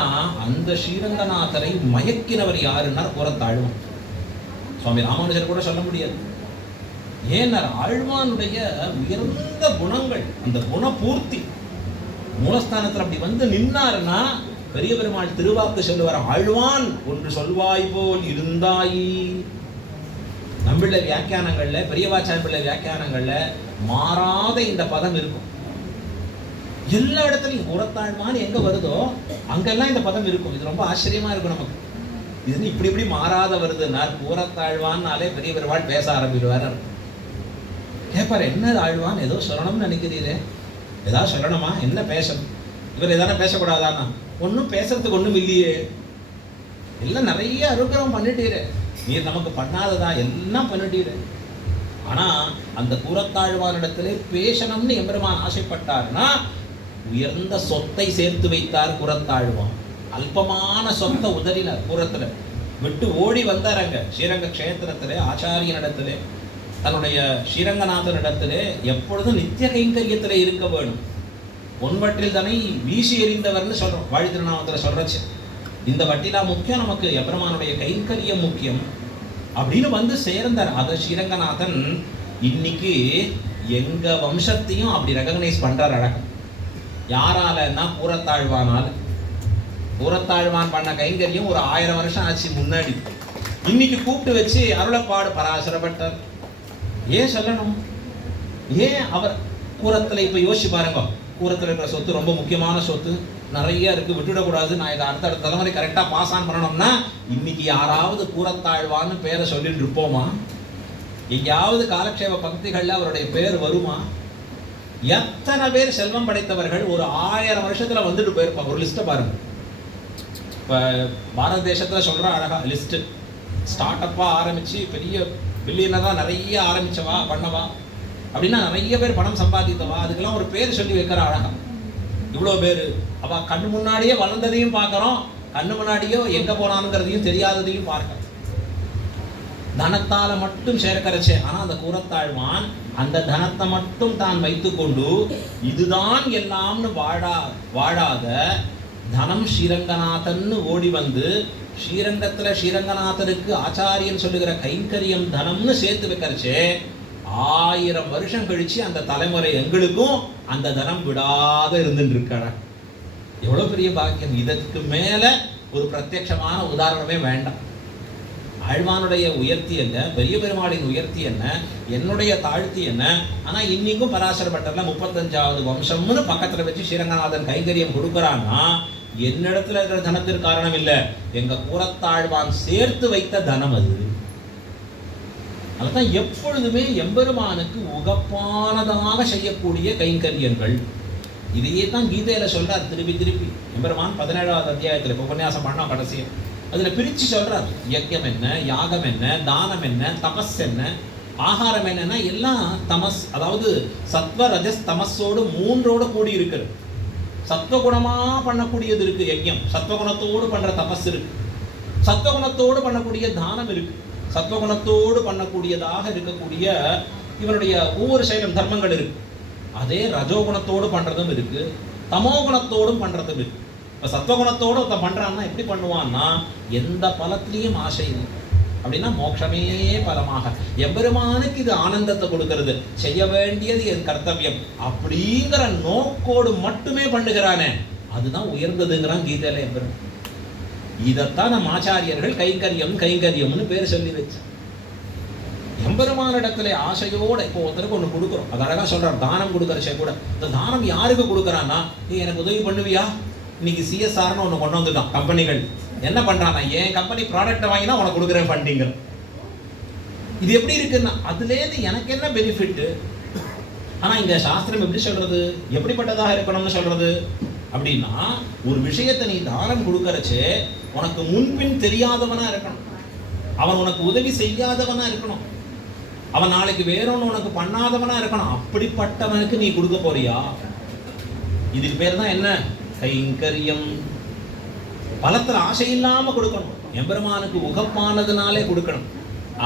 அந்த ஸ்ரீரங்கநாதரை மயக்கினவர் யாருன்னா கூரத்தாழ்வான். சுவாமி ராமானுஜர் கூட சொல்ல முடியாது. ஏன்னா ஆழ்வானுடைய உயர்ந்த குணங்கள், அந்த குணபூர்த்தி மூலஸ்தானத்தில் அப்படி வந்து நின்னாருன்னா, பெரிய பெருமாள் திருவாக்கு சொல்லுவார், ஆழ்வான் ஒன்று சொல்வாய் போல் இருந்தாயி. நம்மள வியாக்கியானங்கள்ல, பெரியவாச்சான் பிள்ளை வியாக்கியானங்கள்ல மாறாத இந்த பதம் இருக்கும். எல்லா இடத்துலையும் கூரத்தாழ்வான் எங்க வருதோ அங்கெல்லாம் இந்த பதம் இருக்கும். இது ரொம்ப ஆச்சரியமா இருக்கும் நமக்கு. இது இப்படி இப்படி மாறாத வருதுன்னா, கூரத்தாழ்வான்னாலே பெரிய பெருமாள் பேச ஆரம்பிடுவார். கேட்பாரு, என்ன ஆழ்வான் ஏதோ சொல்லணும்னு நினைக்கிறீரே, ஏதாவது சொல்லணுமா, என்ன பேசணும், இவர் எதான பேசக்கூடாதானா? ஒன்றும் பேசுறதுக்கு ஒன்றும் இல்லையே, எல்லாம் நிறைய அனுகிரகம் பண்ணிட்டீரே, நீர் நமக்கு பண்ணாததா எல்லாம் பண்ணிட்டீரே. ஆனா அந்த கூரத்தாழ்வானிடத்திலே பேசணும்னு எம்பெருமான் ஆசைப்பட்டார்னா, உயர்ந்த சொத்தை சேர்த்து வைத்தார் கூரத்தாழ்வான். அல்பமான சொத்தை உதறினார். கூரத்துல விட்டு ஓடி வந்தாரங்க. ஸ்ரீரங்க கஷேத்திரத்திலே ஆச்சாரியனிடத்திலே, தன்னுடைய ஸ்ரீரங்கநாதனிடத்திலே எப்பொழுதும் நித்திய கைங்கரியத்திலே இருக்க வேணும். பொன்வற்றில் தன்னை வீசி எறிந்தவர்னு சொல்றோம் வாழி திருநாமத்தில் சொல்றச்சு. இந்த வட்டிலாம் முக்கியம், நமக்கு எம்பெருமானுடைய கைங்கரியம் முக்கியம் அப்படின்னு வந்து சேர்ந்தார். அதை ஸ்ரீரங்கநாதன் இன்னைக்கு எங்க வம்சத்தையும் அப்படி ரெகக்னைஸ் பண்றார் அழகம். யாராலன்னா கூரத்தாழ்வானால். கூரத்தாழ்வான் பண்ண கைங்கரியம் ஒரு 1000 வருஷம் ஆச்சு முன்னாடி. இன்னைக்கு கூப்பிட்டு வச்சு அருளப்பாடு பராசரப்பட்டார். ஏன் சொல்லணும்? ஏன் அவர் கூரத்தில் இப்போ யோசிச்சு பாருங்க, கூரத்தில் இருக்கிற சொத்து ரொம்ப முக்கியமான சொத்து, நிறைய இருக்கு, விட்டுவிடக்கூடாது. நான் இதை அடுத்தடுத்த தலைமுறை கரெக்டாக பாஸ் ஆன் பண்ணணும்னா, இன்னைக்கு யாராவது கூரத்தாழ்வான்னு பேரை சொல்லிட்டு இருப்போமா? எங்கேயாவது காலக்ஷேப பக்திகளில் அவருடைய பேர் வருமா? எத்தனை பேர் செல்வம் படைத்தவர்கள் ஒரு 1000 வருஷத்துல வந்துட்டு போயிருப்பாங்க. ஒரு லிஸ்ட்டை பாருங்க. இப்போ பாரத தேசத்துல சொல்ற அழகா லிஸ்ட்டு. ஸ்டார்ட் அப்பாக ஆரம்பிச்சு பெரிய பில்லியனராக நிறைய ஆரம்பிச்சவா பண்ணவா அப்படின்னா நிறைய பேர் பணம் சம்பாதித்தவா, அதுக்கெல்லாம் ஒரு பேர் சொல்லி வைக்கிற அழகா. இவ்வளோ பேர் அவ கண்ணு முன்னாடியே வளர்ந்ததையும் பார்க்குறோம், கண்ணு முன்னாடியோ எங்கே போனானுங்கிறதையும் தெரியாததையும் பார்க்க. தனத்தால மட்டும் சேர்க்கறச்சே. ஆனால் அந்த கூரத்தாழ்வான் அந்த தனத்தை மட்டும் தான் வைத்துக்கொண்டு இதுதான் எல்லாம்னு வாழாத தனம் ஸ்ரீரங்கநாதன்னு ஓடி வந்து ஸ்ரீரங்கத்துல ஸ்ரீரங்கநாதருக்கு ஆச்சாரியன் சொல்லுகிற கைங்கரியம் தனம்னு சேர்த்து வைக்கிறச்சே 1000 வருஷம் கழிச்சு அந்த தலைமுறை எங்களுக்கும் அந்த தனம் விடாத இருந்துட்டு இருக்காடா. எவ்வளவு பெரிய பாக்கியம்! இதற்கு மேல ஒரு பிரத்யட்சமான உதாரணமே வேண்டாம். ஆழ்வானுடைய உயர்த்தி என்ன, பெரிய பெருமாளின் உயர்த்தி என்ன, என்னுடைய தாழ்த்தி என்ன. ஆனா இன்னைக்கும் பராசர பட்டர்ல 35வது வம்சம்னு பக்கத்துல வச்சு ஸ்ரீரங்கநாதன் கைங்கரியம் கொடுக்குறான்னா என்னிடத்துல இருக்கிற தனத்திற்கு காரணம் இல்ல, எங்க கூறத்தாழ்வான் சேர்த்து வைத்த தனம் அது. அதுதான் எப்பொழுதுமே எம்பெருமானுக்கு உகப்பானதாக செய்யக்கூடிய கைங்கரியங்கள். இதையே தான் கீதையில சொல்றார் திருப்பி திருப்பி. எம்பெருமான் 17வது அத்தியாயத்துல இப்ப உபன்யாசம் பண்ணா கடைசியம் அதுல பிரிச்சு சொல்றார். யஜ்யம் என்ன, யாகம் என்ன, தானம் என்ன, தபஸ் என்ன, ஆகாரம் என்னன்னா எல்லாம் தமஸ், அதாவது சத்வ ரஜஸ் தமஸோடு 3ஓட கூடி இருக்கிறது. சத்வகுணமா பண்ணக்கூடியது இருக்கு யஜ்யம், சத்வகுணத்தோடு பண்ற தபஸ் இருக்கு, சத்வகுணத்தோடு பண்ணக்கூடிய தானம் இருக்கு, சத்வகுணத்தோடு பண்ணக்கூடியதாக இருக்கக்கூடிய இவனுடைய ஒவ்வொரு செயலும் தர்மங்கள் இருக்கு. அதே ரஜோகுணத்தோடு பண்றதும் இருக்கு, தமோகுணத்தோடும் பண்றதும் இருக்கு. இப்போ சத்வகுணத்தோடு ஒருத்தன் பண்றான்னா எப்படி பண்ணுவான்னா எந்த பலத்திலையும் ஆசை இல்லை. அப்படின்னா மோட்சமே பலமாக எம்பெருமானுக்கு இது ஆனந்தத்தை கொடுக்கிறது, செய்ய வேண்டியது என் கர்த்தவியம் அப்படிங்கிற நோக்கோடு மட்டுமே பண்ணுகிறானே அதுதான் உயர்ந்ததுங்கிறான் கீதையில எம்பெருமான். இதைத்தான் நம் ஆச்சாரியர்கள் கைங்கரியம்னு பேர் சொல்லி வச்சான். எம்பெருமானிடத்துல ஆசையோட இப்போ ஒருத்தருக்கு ஒன்று கொடுக்குறோம், அது அழகா சொல்றார். தானம் கொடுக்கறச்சே கூட இந்த தானம் யாருக்கு கொடுக்குறான்னா, நீ எனக்கு உதவி பண்ணுவியா? இன்னைக்கு சிஎஸ்ஆர்னு ஒன்று கொண்டு வந்துட்டான் கம்பெனிகள். என்ன பண்றானா, என் கம்பெனி ப்ராடக்டை வாங்கினா உனக்கு கொடுக்குறேன் ஃபண்டிங்க. இது எப்படி இருக்குன்னா அதுலேருந்து எனக்கு என்ன பெனிஃபிட்? ஆனா இந்த சாஸ்திரம் எப்படி சொல்றது, எப்படிப்பட்டதாக இருக்கணும்னு சொல்றது அப்படின்னா, ஒரு விஷயத்தை நீ தானம் கொடுக்கறச்சே உனக்கு முன்பின் தெரியாதவனா இருக்கணும், அவன் உனக்கு உதவி செய்யாதவனா இருக்கணும், அவன் நாளைக்கு வேறொன்னு உனக்கு பண்ணாதவனா இருக்கணும். அப்படிப்பட்டவனுக்கு நீ கொடுக்க போறியா? இதுக்கு பேர் தான் என்ன, கைங்கரியம். பலத்துல ஆசை இல்லாம கொடுக்கணும், எம்பெருமானுக்கு உகப்பானதுனாலே கொடுக்கணும்.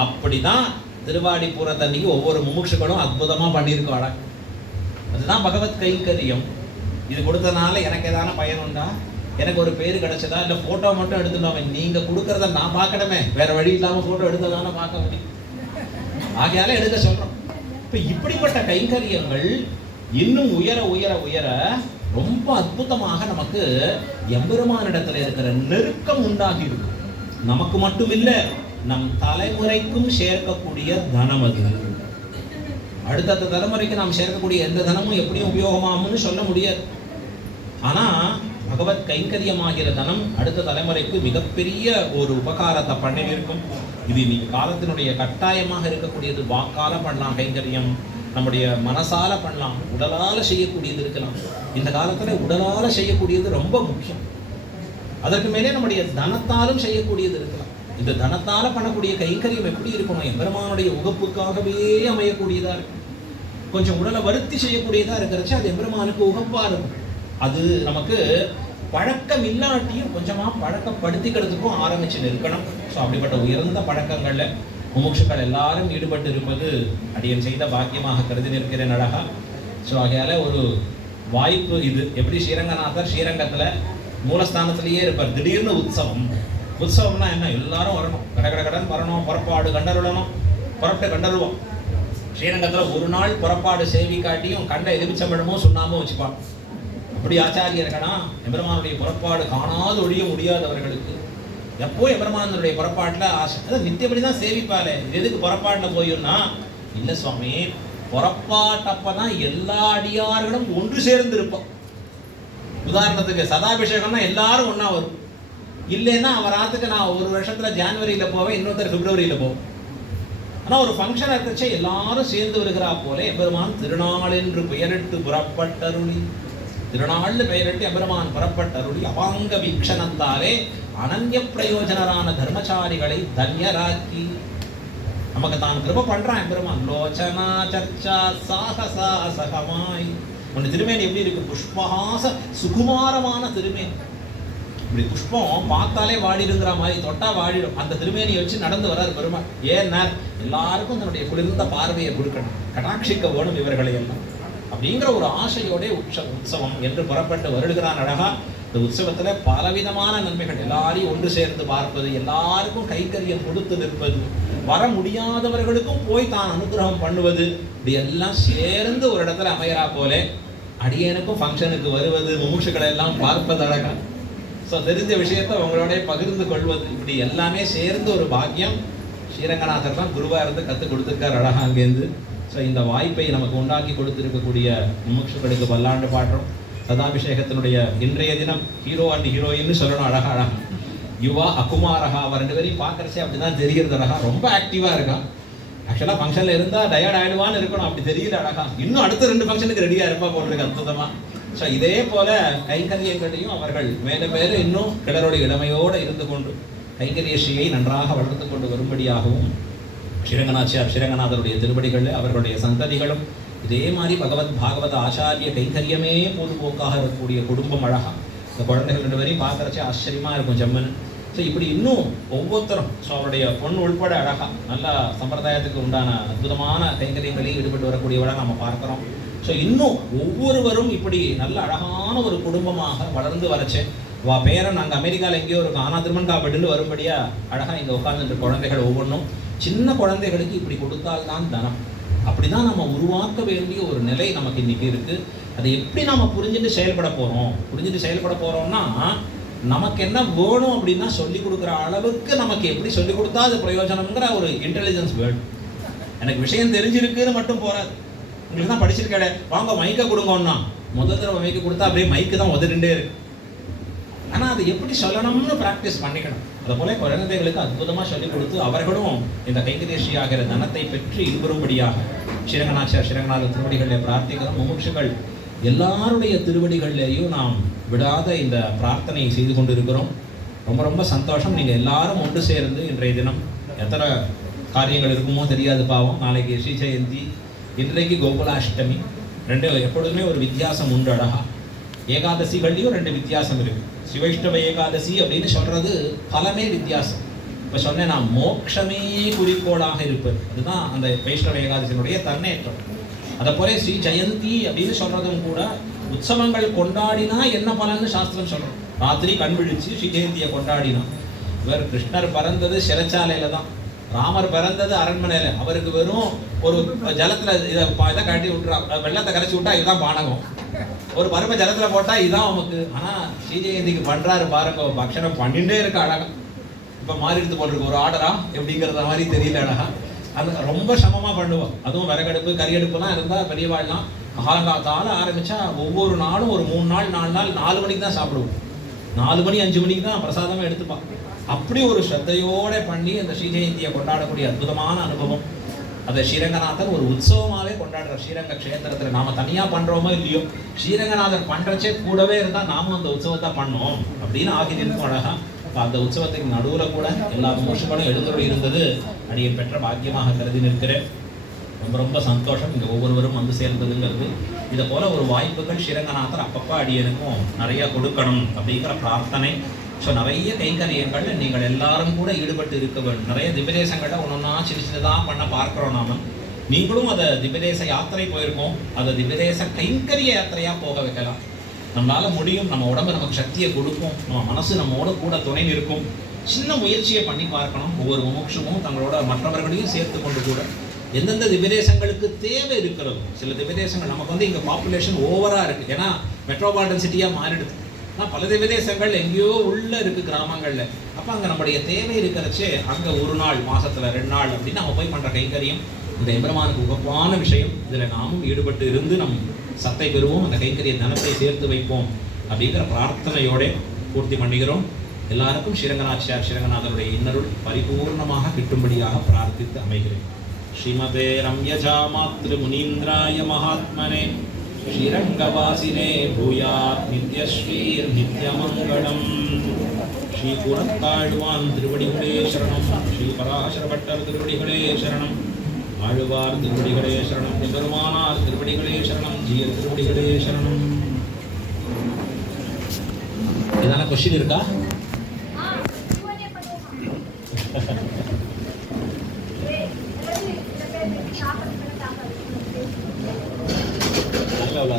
அப்படிதான் திருவாடிப்புறத்தன்னைக்கு ஒவ்வொரு முமுட்சுகளும் அற்புதமா பண்ணியிருக்காடா. அதுதான் பகவத் கைங்கரியம். இது கொடுத்தனால எனக்கு ஏதான பயன் உண்டா, எனக்கு ஒரு பேரு கிடைச்சதா, இல்லை போட்டோ மட்டும் எடுத்துட்டோம். நீங்க கொடுக்கறத நான் பார்க்கணுமே, வேற வழி இல்லாம போட்டோ எடுத்ததான பார்க்க முடியும், ஆகையால எடுக்க சொல்றோம். இப்ப இப்படிப்பட்ட கைங்கரியங்கள் இன்னும் உயர உயர உயர ரொம்ப அற்புதமாக நமக்கு எம்பெருமானிடத்துல இருக்கிற நெருக்கம் உண்டாகி இருக்கும். நமக்கு மட்டும் இல்ல, நம் தலைமுறைக்கும் சேர்க்கக்கூடிய தனம் அது. அடுத்த தலைமுறைக்கு நாம் சேர்க்கக்கூடிய எந்த தனமும் எப்படியும் உபயோகமாகும்னு சொல்ல முடியாது. ஆனா பகவத் கைங்கரியமாகிற தனம் அடுத்த தலைமுறைக்கு மிகப்பெரிய ஒரு உபகாரத்தை பண்ணியிருக்கும். இது இன்னைக்கு காலத்தினுடைய கட்டாயமாக இருக்கக்கூடியது. வாக்கால பண்ணலாம் கைங்கரியம், நம்முடைய மனசால பண்ணலாம், உடலால செய்யக்கூடியது இருக்கலாம். இந்த காலத்துல உடலால செய்யக்கூடியது ரொம்ப முக்கியம். அதற்கு மேலே நம்முடைய தனத்தாலும் செய்யக்கூடியது இருக்கலாம். இந்த தனத்தால பண்ணக்கூடிய கைங்கரியம் எப்படி இருக்கணும், எம்பெருமானுடைய உகப்புக்காகவே அமையக்கூடியதா இருக்கும். கொஞ்சம் உடலை வருத்தி செய்யக்கூடியதா இருக்கிறச்சு அது எம்பெருமானுக்கு உகப்பா இருக்கும். அது நமக்கு பழக்கம் இல்லாட்டியும் கொஞ்சமா பழக்கப்படுத்திக்கிறதுக்கும் ஆரம்பிச்சு இருக்கணும். ஸோ அப்படிப்பட்ட உயர்ந்த பழக்கங்கள்ல முமுட்சுக்கள் எல்லாரும் ஈடுபட்டு இருப்பது அடியன் செய்த பாக்கியமாக கருதி நிற்கிறேன் அழகா. ஸோ ஆகையால ஒரு வாய்ப்பு இது. எப்படி ஸ்ரீரங்கநாதர் ஸ்ரீரங்கத்துல மூலஸ்தானத்திலேயே இருப்பார், திடீர்னு உற்சவம். உற்சவம்னா என்ன, எல்லாரும் வரணும், கடன் வரணும், புறப்பாடு கண்டருளணும், புறப்பட்டு கண்டருவோம். ஸ்ரீரங்கத்துல ஒரு நாள் புறப்பாடு சேவி காட்டியும் கண்ட எலுமிச்சம்பழமும் சுண்ணாமும் வச்சுப்பான். அப்படி ஆச்சாரியர்களா எம்பெருமானுடைய புறப்பாடு காணாது ஒழிய முடியாதவர்களுக்கு எப்போ எம்பெருமானுடைய புறப்பாட்டுல ஆசை. அதான் நித்தியப்படிதான் சேவிப்பாலே, எதுக்கு புறப்பாட்டுல போயும்னா, இல்ல சுவாமி, புறப்பாட்டப்பதான் எல்லா அடியார்களும் ஒன்று சேர்ந்து இருப்போம். உதாரணத்துக்கு சதாபிஷேகம்னா எல்லாரும் ஒன்னா வரும். இல்லைன்னா அவர் ஆத்துக்கு நான் ஒரு வருஷத்துல ஜான்வரியில போவேன், இன்னொருத்தர் பிப்ரவரியில போவேன். ஆனா ஒரு ஃபங்க்ஷன் இருக்கச்சே எல்லாரும் சேர்ந்து வருகிறா போல எம்பெருமான் திருநாள் என்று பெயரிட்டு புறப்பட்டருளி, திருநாள்னு பெயரிட்டு எம்பெருமான் புறப்பட்டருளி அவாங்க வீக்ஷணத்தாலே அனன்ய பிரயோஜனரான தர்மச்சாரிகளை தன்யராக்கி நமக்கு தான் கிருப பண்றான் எம்பெருமான். லோச்சனா சர்ச்சா சாகசா சகமாய். ஒன்று திருமேனி எப்படி இருக்கு, புஷ்பஹாச சுகுமாரமான திருமேனி. இப்படி புஷ்பம் பார்த்தாலே வாடிடுங்கிற மாதிரி, தொட்டா வாடிடும். அந்த திருமேனியை வச்சு நடந்து வராது பெருமாள். ஏன்னா எல்லாருக்கும் தன்னுடைய குளிர்ந்த பார்வையை கொடுக்கணும், கடாட்சிக்க வேணும் இவர்களை எல்லாம் அப்படிங்கிற ஒரு ஆசையோட உற்சவம் என்று புறப்பட்டு வருடுகிறான் அழகா. இந்த உற்சவத்துல பலவிதமான நன்மைகள், எல்லாரையும் ஒன்று சேர்ந்து பார்ப்பது, எல்லாருக்கும் கைங்கரியம் கொடுத்து நிற்பது, வர முடியாதவர்களுக்கும் போய் தான் அனுகிரகம் பண்ணுவது, இது எல்லாம் சேர்ந்து ஒரு இடத்துல அமையறா போல அடியனுக்கும் ஃபங்க்ஷனுக்கு வருவது, முமுட்சுக்களை எல்லாம் பார்ப்பது அழகா. ஸோ தெரிஞ்ச விஷயத்தை உங்களோட பகிர்ந்து கொள்வது, இப்படி எல்லாமே சேர்ந்து ஒரு பாக்கியம் ஸ்ரீரங்கநாதர் தான் குருவாக இருந்து கற்றுக் கொடுத்துருக்கார் அழகா அங்கேருந்து. ஸோ இந்த வாய்ப்பை நமக்கு உண்டாக்கி கொடுத்துருக்கக்கூடிய முமுட்சுக்களுக்கு பல்லாண்டு பாடுறோம். சதாபிஷேகத்தினுடைய இன்றைய தினம் ஹீரோ அண்ட் ஹீரோயின்னு சொல்லணும். அழகா அழகா யுவா அகுமாரகா, அவர் ரெண்டு பேரையும் பார்க்கறச்சே அப்படிதான் தெரிகிறது அழகா. ரொம்ப ஆக்டிவாக இருக்கான். ஆக்சுவலாக ஃபங்க்ஷனில் இருந்தால் டயர்ட் ஆகிடுவான்னு இருக்கணும், அப்படி தெரியல அழகா. இன்னும் அடுத்த 2 ஃபங்க்ஷனுக்கு ரெடியாக இருப்பா போட்டிருக்கு அற்புதமாக. ஸோ இதே போல கைங்கரியங்களையும் அவர்கள் மேலும் மேலும் இன்னும் கிளருடைய இளமையோடு இருந்து கொண்டு கைங்கரிய ஸ்ரீயை நன்றாக வளர்த்து கொண்டு வரும்படியாகவும் ஸ்ரீரங்கநாச்சியார் ஸ்ரீரங்கநாதருடைய திருவடிகளில் அவர்களுடைய சந்ததிகளும் இதே மாதிரி பகவத் பாகவத ஆச்சாரிய கைங்கரியமே பொதுபோக்காக இருக்கக்கூடிய குடும்பம் அழகா. இந்த குழந்தைகள் 2 பேரையும் பார்க்கறச்சே ஆச்சரியமாக இருக்கும் ஜம்மன். ஸோ இப்படி இன்னும் ஒவ்வொருத்தரும், ஸோ அவருடைய பொண்ணு உள்பட அழகா நல்ல சம்பிரதாயத்துக்கு உண்டான அற்புதமான கைங்கரியங்களையும் ஈடுபட்டு வரக்கூடியவளாக நம்ம பார்க்குறோம். ஸோ இன்னும் ஒவ்வொருவரும் இப்படி நல்ல அழகான ஒரு குடும்பமாக வளர்ந்து வரச்சு. வா பேரன் அங்கே அமெரிக்காவில் எங்கேயோ இருக்கும், ஆனால் திருமன்காப்பட்டுன்னு வரும்படியா அழகாக இங்கே உட்கார்ந்துட்டு குழந்தைகள் ஒவ்வொன்றும் சின்ன குழந்தைகளுக்கு இப்படி கொடுத்தால்தான் தனம். அப்படிதான் நம்ம உருவாக்க வேண்டிய ஒரு நிலை நமக்கு இன்னைக்கு இருக்கு. அதை எப்படி நம்ம புரிஞ்சுட்டு செயல்பட போறோம்னா நமக்கு என்ன வேணும் அப்படின்னா சொல்லி கொடுக்குற அளவுக்கு நமக்கு எப்படி சொல்லி கொடுத்தா அது பிரயோஜனம்ங்கிற ஒரு இன்டெலிஜென்ஸ் வேர்ல்டு. எனக்கு விஷயம் தெரிஞ்சிருக்குன்னு மட்டும் போறாது. உங்களுக்கு தான் படிச்சிருக்கேன், வாங்க மைக்கை கொடுங்கன்னா முதல் தடவை மைக்கு கொடுத்தா அப்படியே மைக்கு தான் உதறிண்டே இருக்கு. ஆனால் அது எப்படி சொல்லணும்னு ப்ராக்டிஸ் பண்ணிக்கணும். அதை போல குழந்தைகளுக்கு அற்புதமாக சொல்லிக் கொடுத்து அவர்களும் இந்த கைங்கரிய ஆகிற தனத்தை பெற்று இன்புறும்படியாக ஸ்ரீரங்கநாச்சியார் ஸ்ரீரங்கநாதர் திருவடிகளில் பிரார்த்திக்கிறோம். முமுட்சுகள் எல்லாருடைய திருவடிகள்லேயும் நாம் விடாத இந்த பிரார்த்தனை செய்து கொண்டிருக்கிறோம். ரொம்ப ரொம்ப சந்தோஷம். நீங்கள் எல்லாரும் ஒன்று சேர்ந்து இன்றைய தினம் எத்தனை காரியங்கள் இருக்குமோ தெரியாது பாவம். நாளைக்கு ஸ்ரீ ஜெயந்தி, இன்றைக்கு கோகுலாஷ்டமி, 2 எப்பொழுதுமே ஒரு வித்தியாசம் உண்டு அழகா. ஏகாதசிகள்லையும் 2 வித்தியாசம் இருக்கு. சிவைஷ்ணவ ஏகாதசி அப்படின்னு சொல்றது பலமே வித்தியாசம். இப்போ சொன்னேன் நான் மோட்சமே குறிக்கோளாக இருப்பது, அதுதான் அந்த வைஷ்ணவ ஏகாதசியினுடைய தன்னேற்றம். அதை போல ஸ்ரீ ஜெயந்தி அப்படின்னு சொல்றதும் கூட உற்சவங்கள் கொண்டாடினா என்ன பலன்னு சாஸ்திரம் சொல்றோம். ராத்திரி கண் விழிச்சு ஸ்ரீ ஜெயந்தியை கொண்டாடினா. இவர் கிருஷ்ணர் பிறந்தது சிறைச்சாலையில தான், ராமர் பிறந்தது அரண்மனையில. அவருக்கு வெறும் ஒரு ஜலத்துல இதை கட்டி விட்டுறா, வெள்ளத்தை கரைச்சி விட்டா இதுதான் பானகம், ஒரு பருவ ஜலத்துல போட்டா இதுதான் நமக்கு. ஆனா ஸ்ரீ ஜெயந்திக்கு பண்றாரு பாருங்க, பக்ஷணம் பண்ணிட்டே இருக்க அழகா. இப்ப மாறி எடுத்து போட்டிருக்கு ஒரு ஆர்டரா எப்படிங்கிறத மாதிரி தெரியல அழகா. அது ரொம்ப சமமா பண்ணுவோம். அதுவும் விறகடுப்பு கரியடுப்புலாம் இருந்தா பெரியவாள்லாம் காலங்காத்தால ஆரம்பிச்சா ஒவ்வொரு நாளும் ஒரு 3 நாள் 4 நாள் 4 மணிக்கு தான் சாப்பிடுவோம். 4 மணி 5 மணிக்கு தான் பிரசாதமே எடுத்துப்பான். அப்படி ஒரு ஸ்ரத்தையோட பண்ணி அந்த ஸ்ரீ ஜெயந்தியை கொண்டாடக்கூடிய அற்புதமான அனுபவம். அதை ஸ்ரீரங்கநாதர் ஒரு உற்சவமாகவே கொண்டாடுற ஸ்ரீரங்க க்ஷேத்திரத்தில். நாம தனியா பண்றோமோ இல்லையோ, ஸ்ரீரங்கநாதர் பண்றச்சே கூடவே இருந்தா நாமும் அந்த உற்சவத்தை பண்ணோம் அப்படின்னு ஆகி நிற்கும் அழகா. அந்த உற்சவத்துக்கு நடுவில் கூட எல்லா விமர்சங்களும் எழுந்தோடு இருந்தது அடியை பெற்ற பாக்கியமாக கருதி நிற்கிறேன். ரொம்ப ரொம்ப சந்தோஷம் இங்கே ஒவ்வொருவரும் வந்து சேர்ந்ததுங்கிறது. இதை போல ஒரு வாய்ப்புகள் ஸ்ரீரங்கநாதர் அப்பப்போ அடியனுக்கும் நிறைய கொடுக்கணும் அப்படிங்கிற பிரார்த்தனை. ஸோ நிறைய கைங்கரியங்களில் நீங்கள் எல்லாரும் கூட ஈடுபட்டு இருக்க வேண்டும். நிறைய திவ்யதேசங்களில் ஒன்றொன்னா சின்னதாக பண்ண பார்க்குறோம் நாம. நீங்களும் அதை திவ்யதேச யாத்திரை போயிருக்கோம், அதை திவ்யதேச கைங்கரிய யாத்திரையாக போக வைக்கலாம். நம்மளால முடியும். நம்ம உடம்பு நமக்கு சக்தியை கொடுக்கும், நம்ம மனசு நம்மோட கூட துணை நிற்கும். சின்ன முயற்சியை பண்ணி பார்க்கணும். ஒவ்வொரு முமுட்சுமும் தங்களோட மற்றவர்களையும் சேர்த்து கொண்டு கூட எந்தெந்த திவ்யதேசங்களுக்கு தேவை இருக்கிறது. சில திவ்யதேசங்கள் நமக்கு வந்து இங்கே பாப்புலேஷன் ஓவராக இருக்குது, ஏன்னா மெட்ரோபாலிட்டன் சிட்டியாக மாறிடுது. ஆனால் பல திவ்யதேசங்கள் எங்கேயோ உள்ள இருக்குது கிராமங்களில். அப்போ அங்கே நம்முடைய தேவை இருக்கிறச்சே அங்கே ஒரு நாள் மாதத்தில் 2 நாள் அப்படின்னு நம்ம போய் பண்ணுற கைங்கரியம் இந்த எம்பெருமானுக்கு உகப்பான விஷயம். இதில் நாமும் ஈடுபட்டு இருந்து நம் சத்தை பெறுவோம், அந்த கைங்கரிய தனத்தை சேர்த்து வைப்போம் அப்படிங்கிற பிரார்த்தனையோட பூர்த்தி பண்ணுகிறோம். எல்லாருக்கும் ஸ்ரீரங்கநாச்சியார் ஸ்ரீரங்கநாதருடைய இன்னருள் பரிபூர்ணமாக கிட்டும்படியாக பிரார்த்தித்து அமைகிறேன். ஸ்ரீமதே ரம்யஜா மாத்ரு முனீந்திராய மகாத்மனே ஸ்ரீரங்கவாசினே பூயாத் நித்யஸ்ரீர் நித்யமங்கலம். ஸ்ரீ புறத்தாழ்வான் திருவடிகளே சரணம். ஸ்ரீ பராசரபட்டர் திருவடிகளே சரணம். ஆழ்வார் திருவடிகளே சரணம். பெருமானார் திருவடிகளே சரணம். ஜீயர் திருவடிகளே சரணம். ஏதான கொஸ்டின் இருக்கா? நல்ல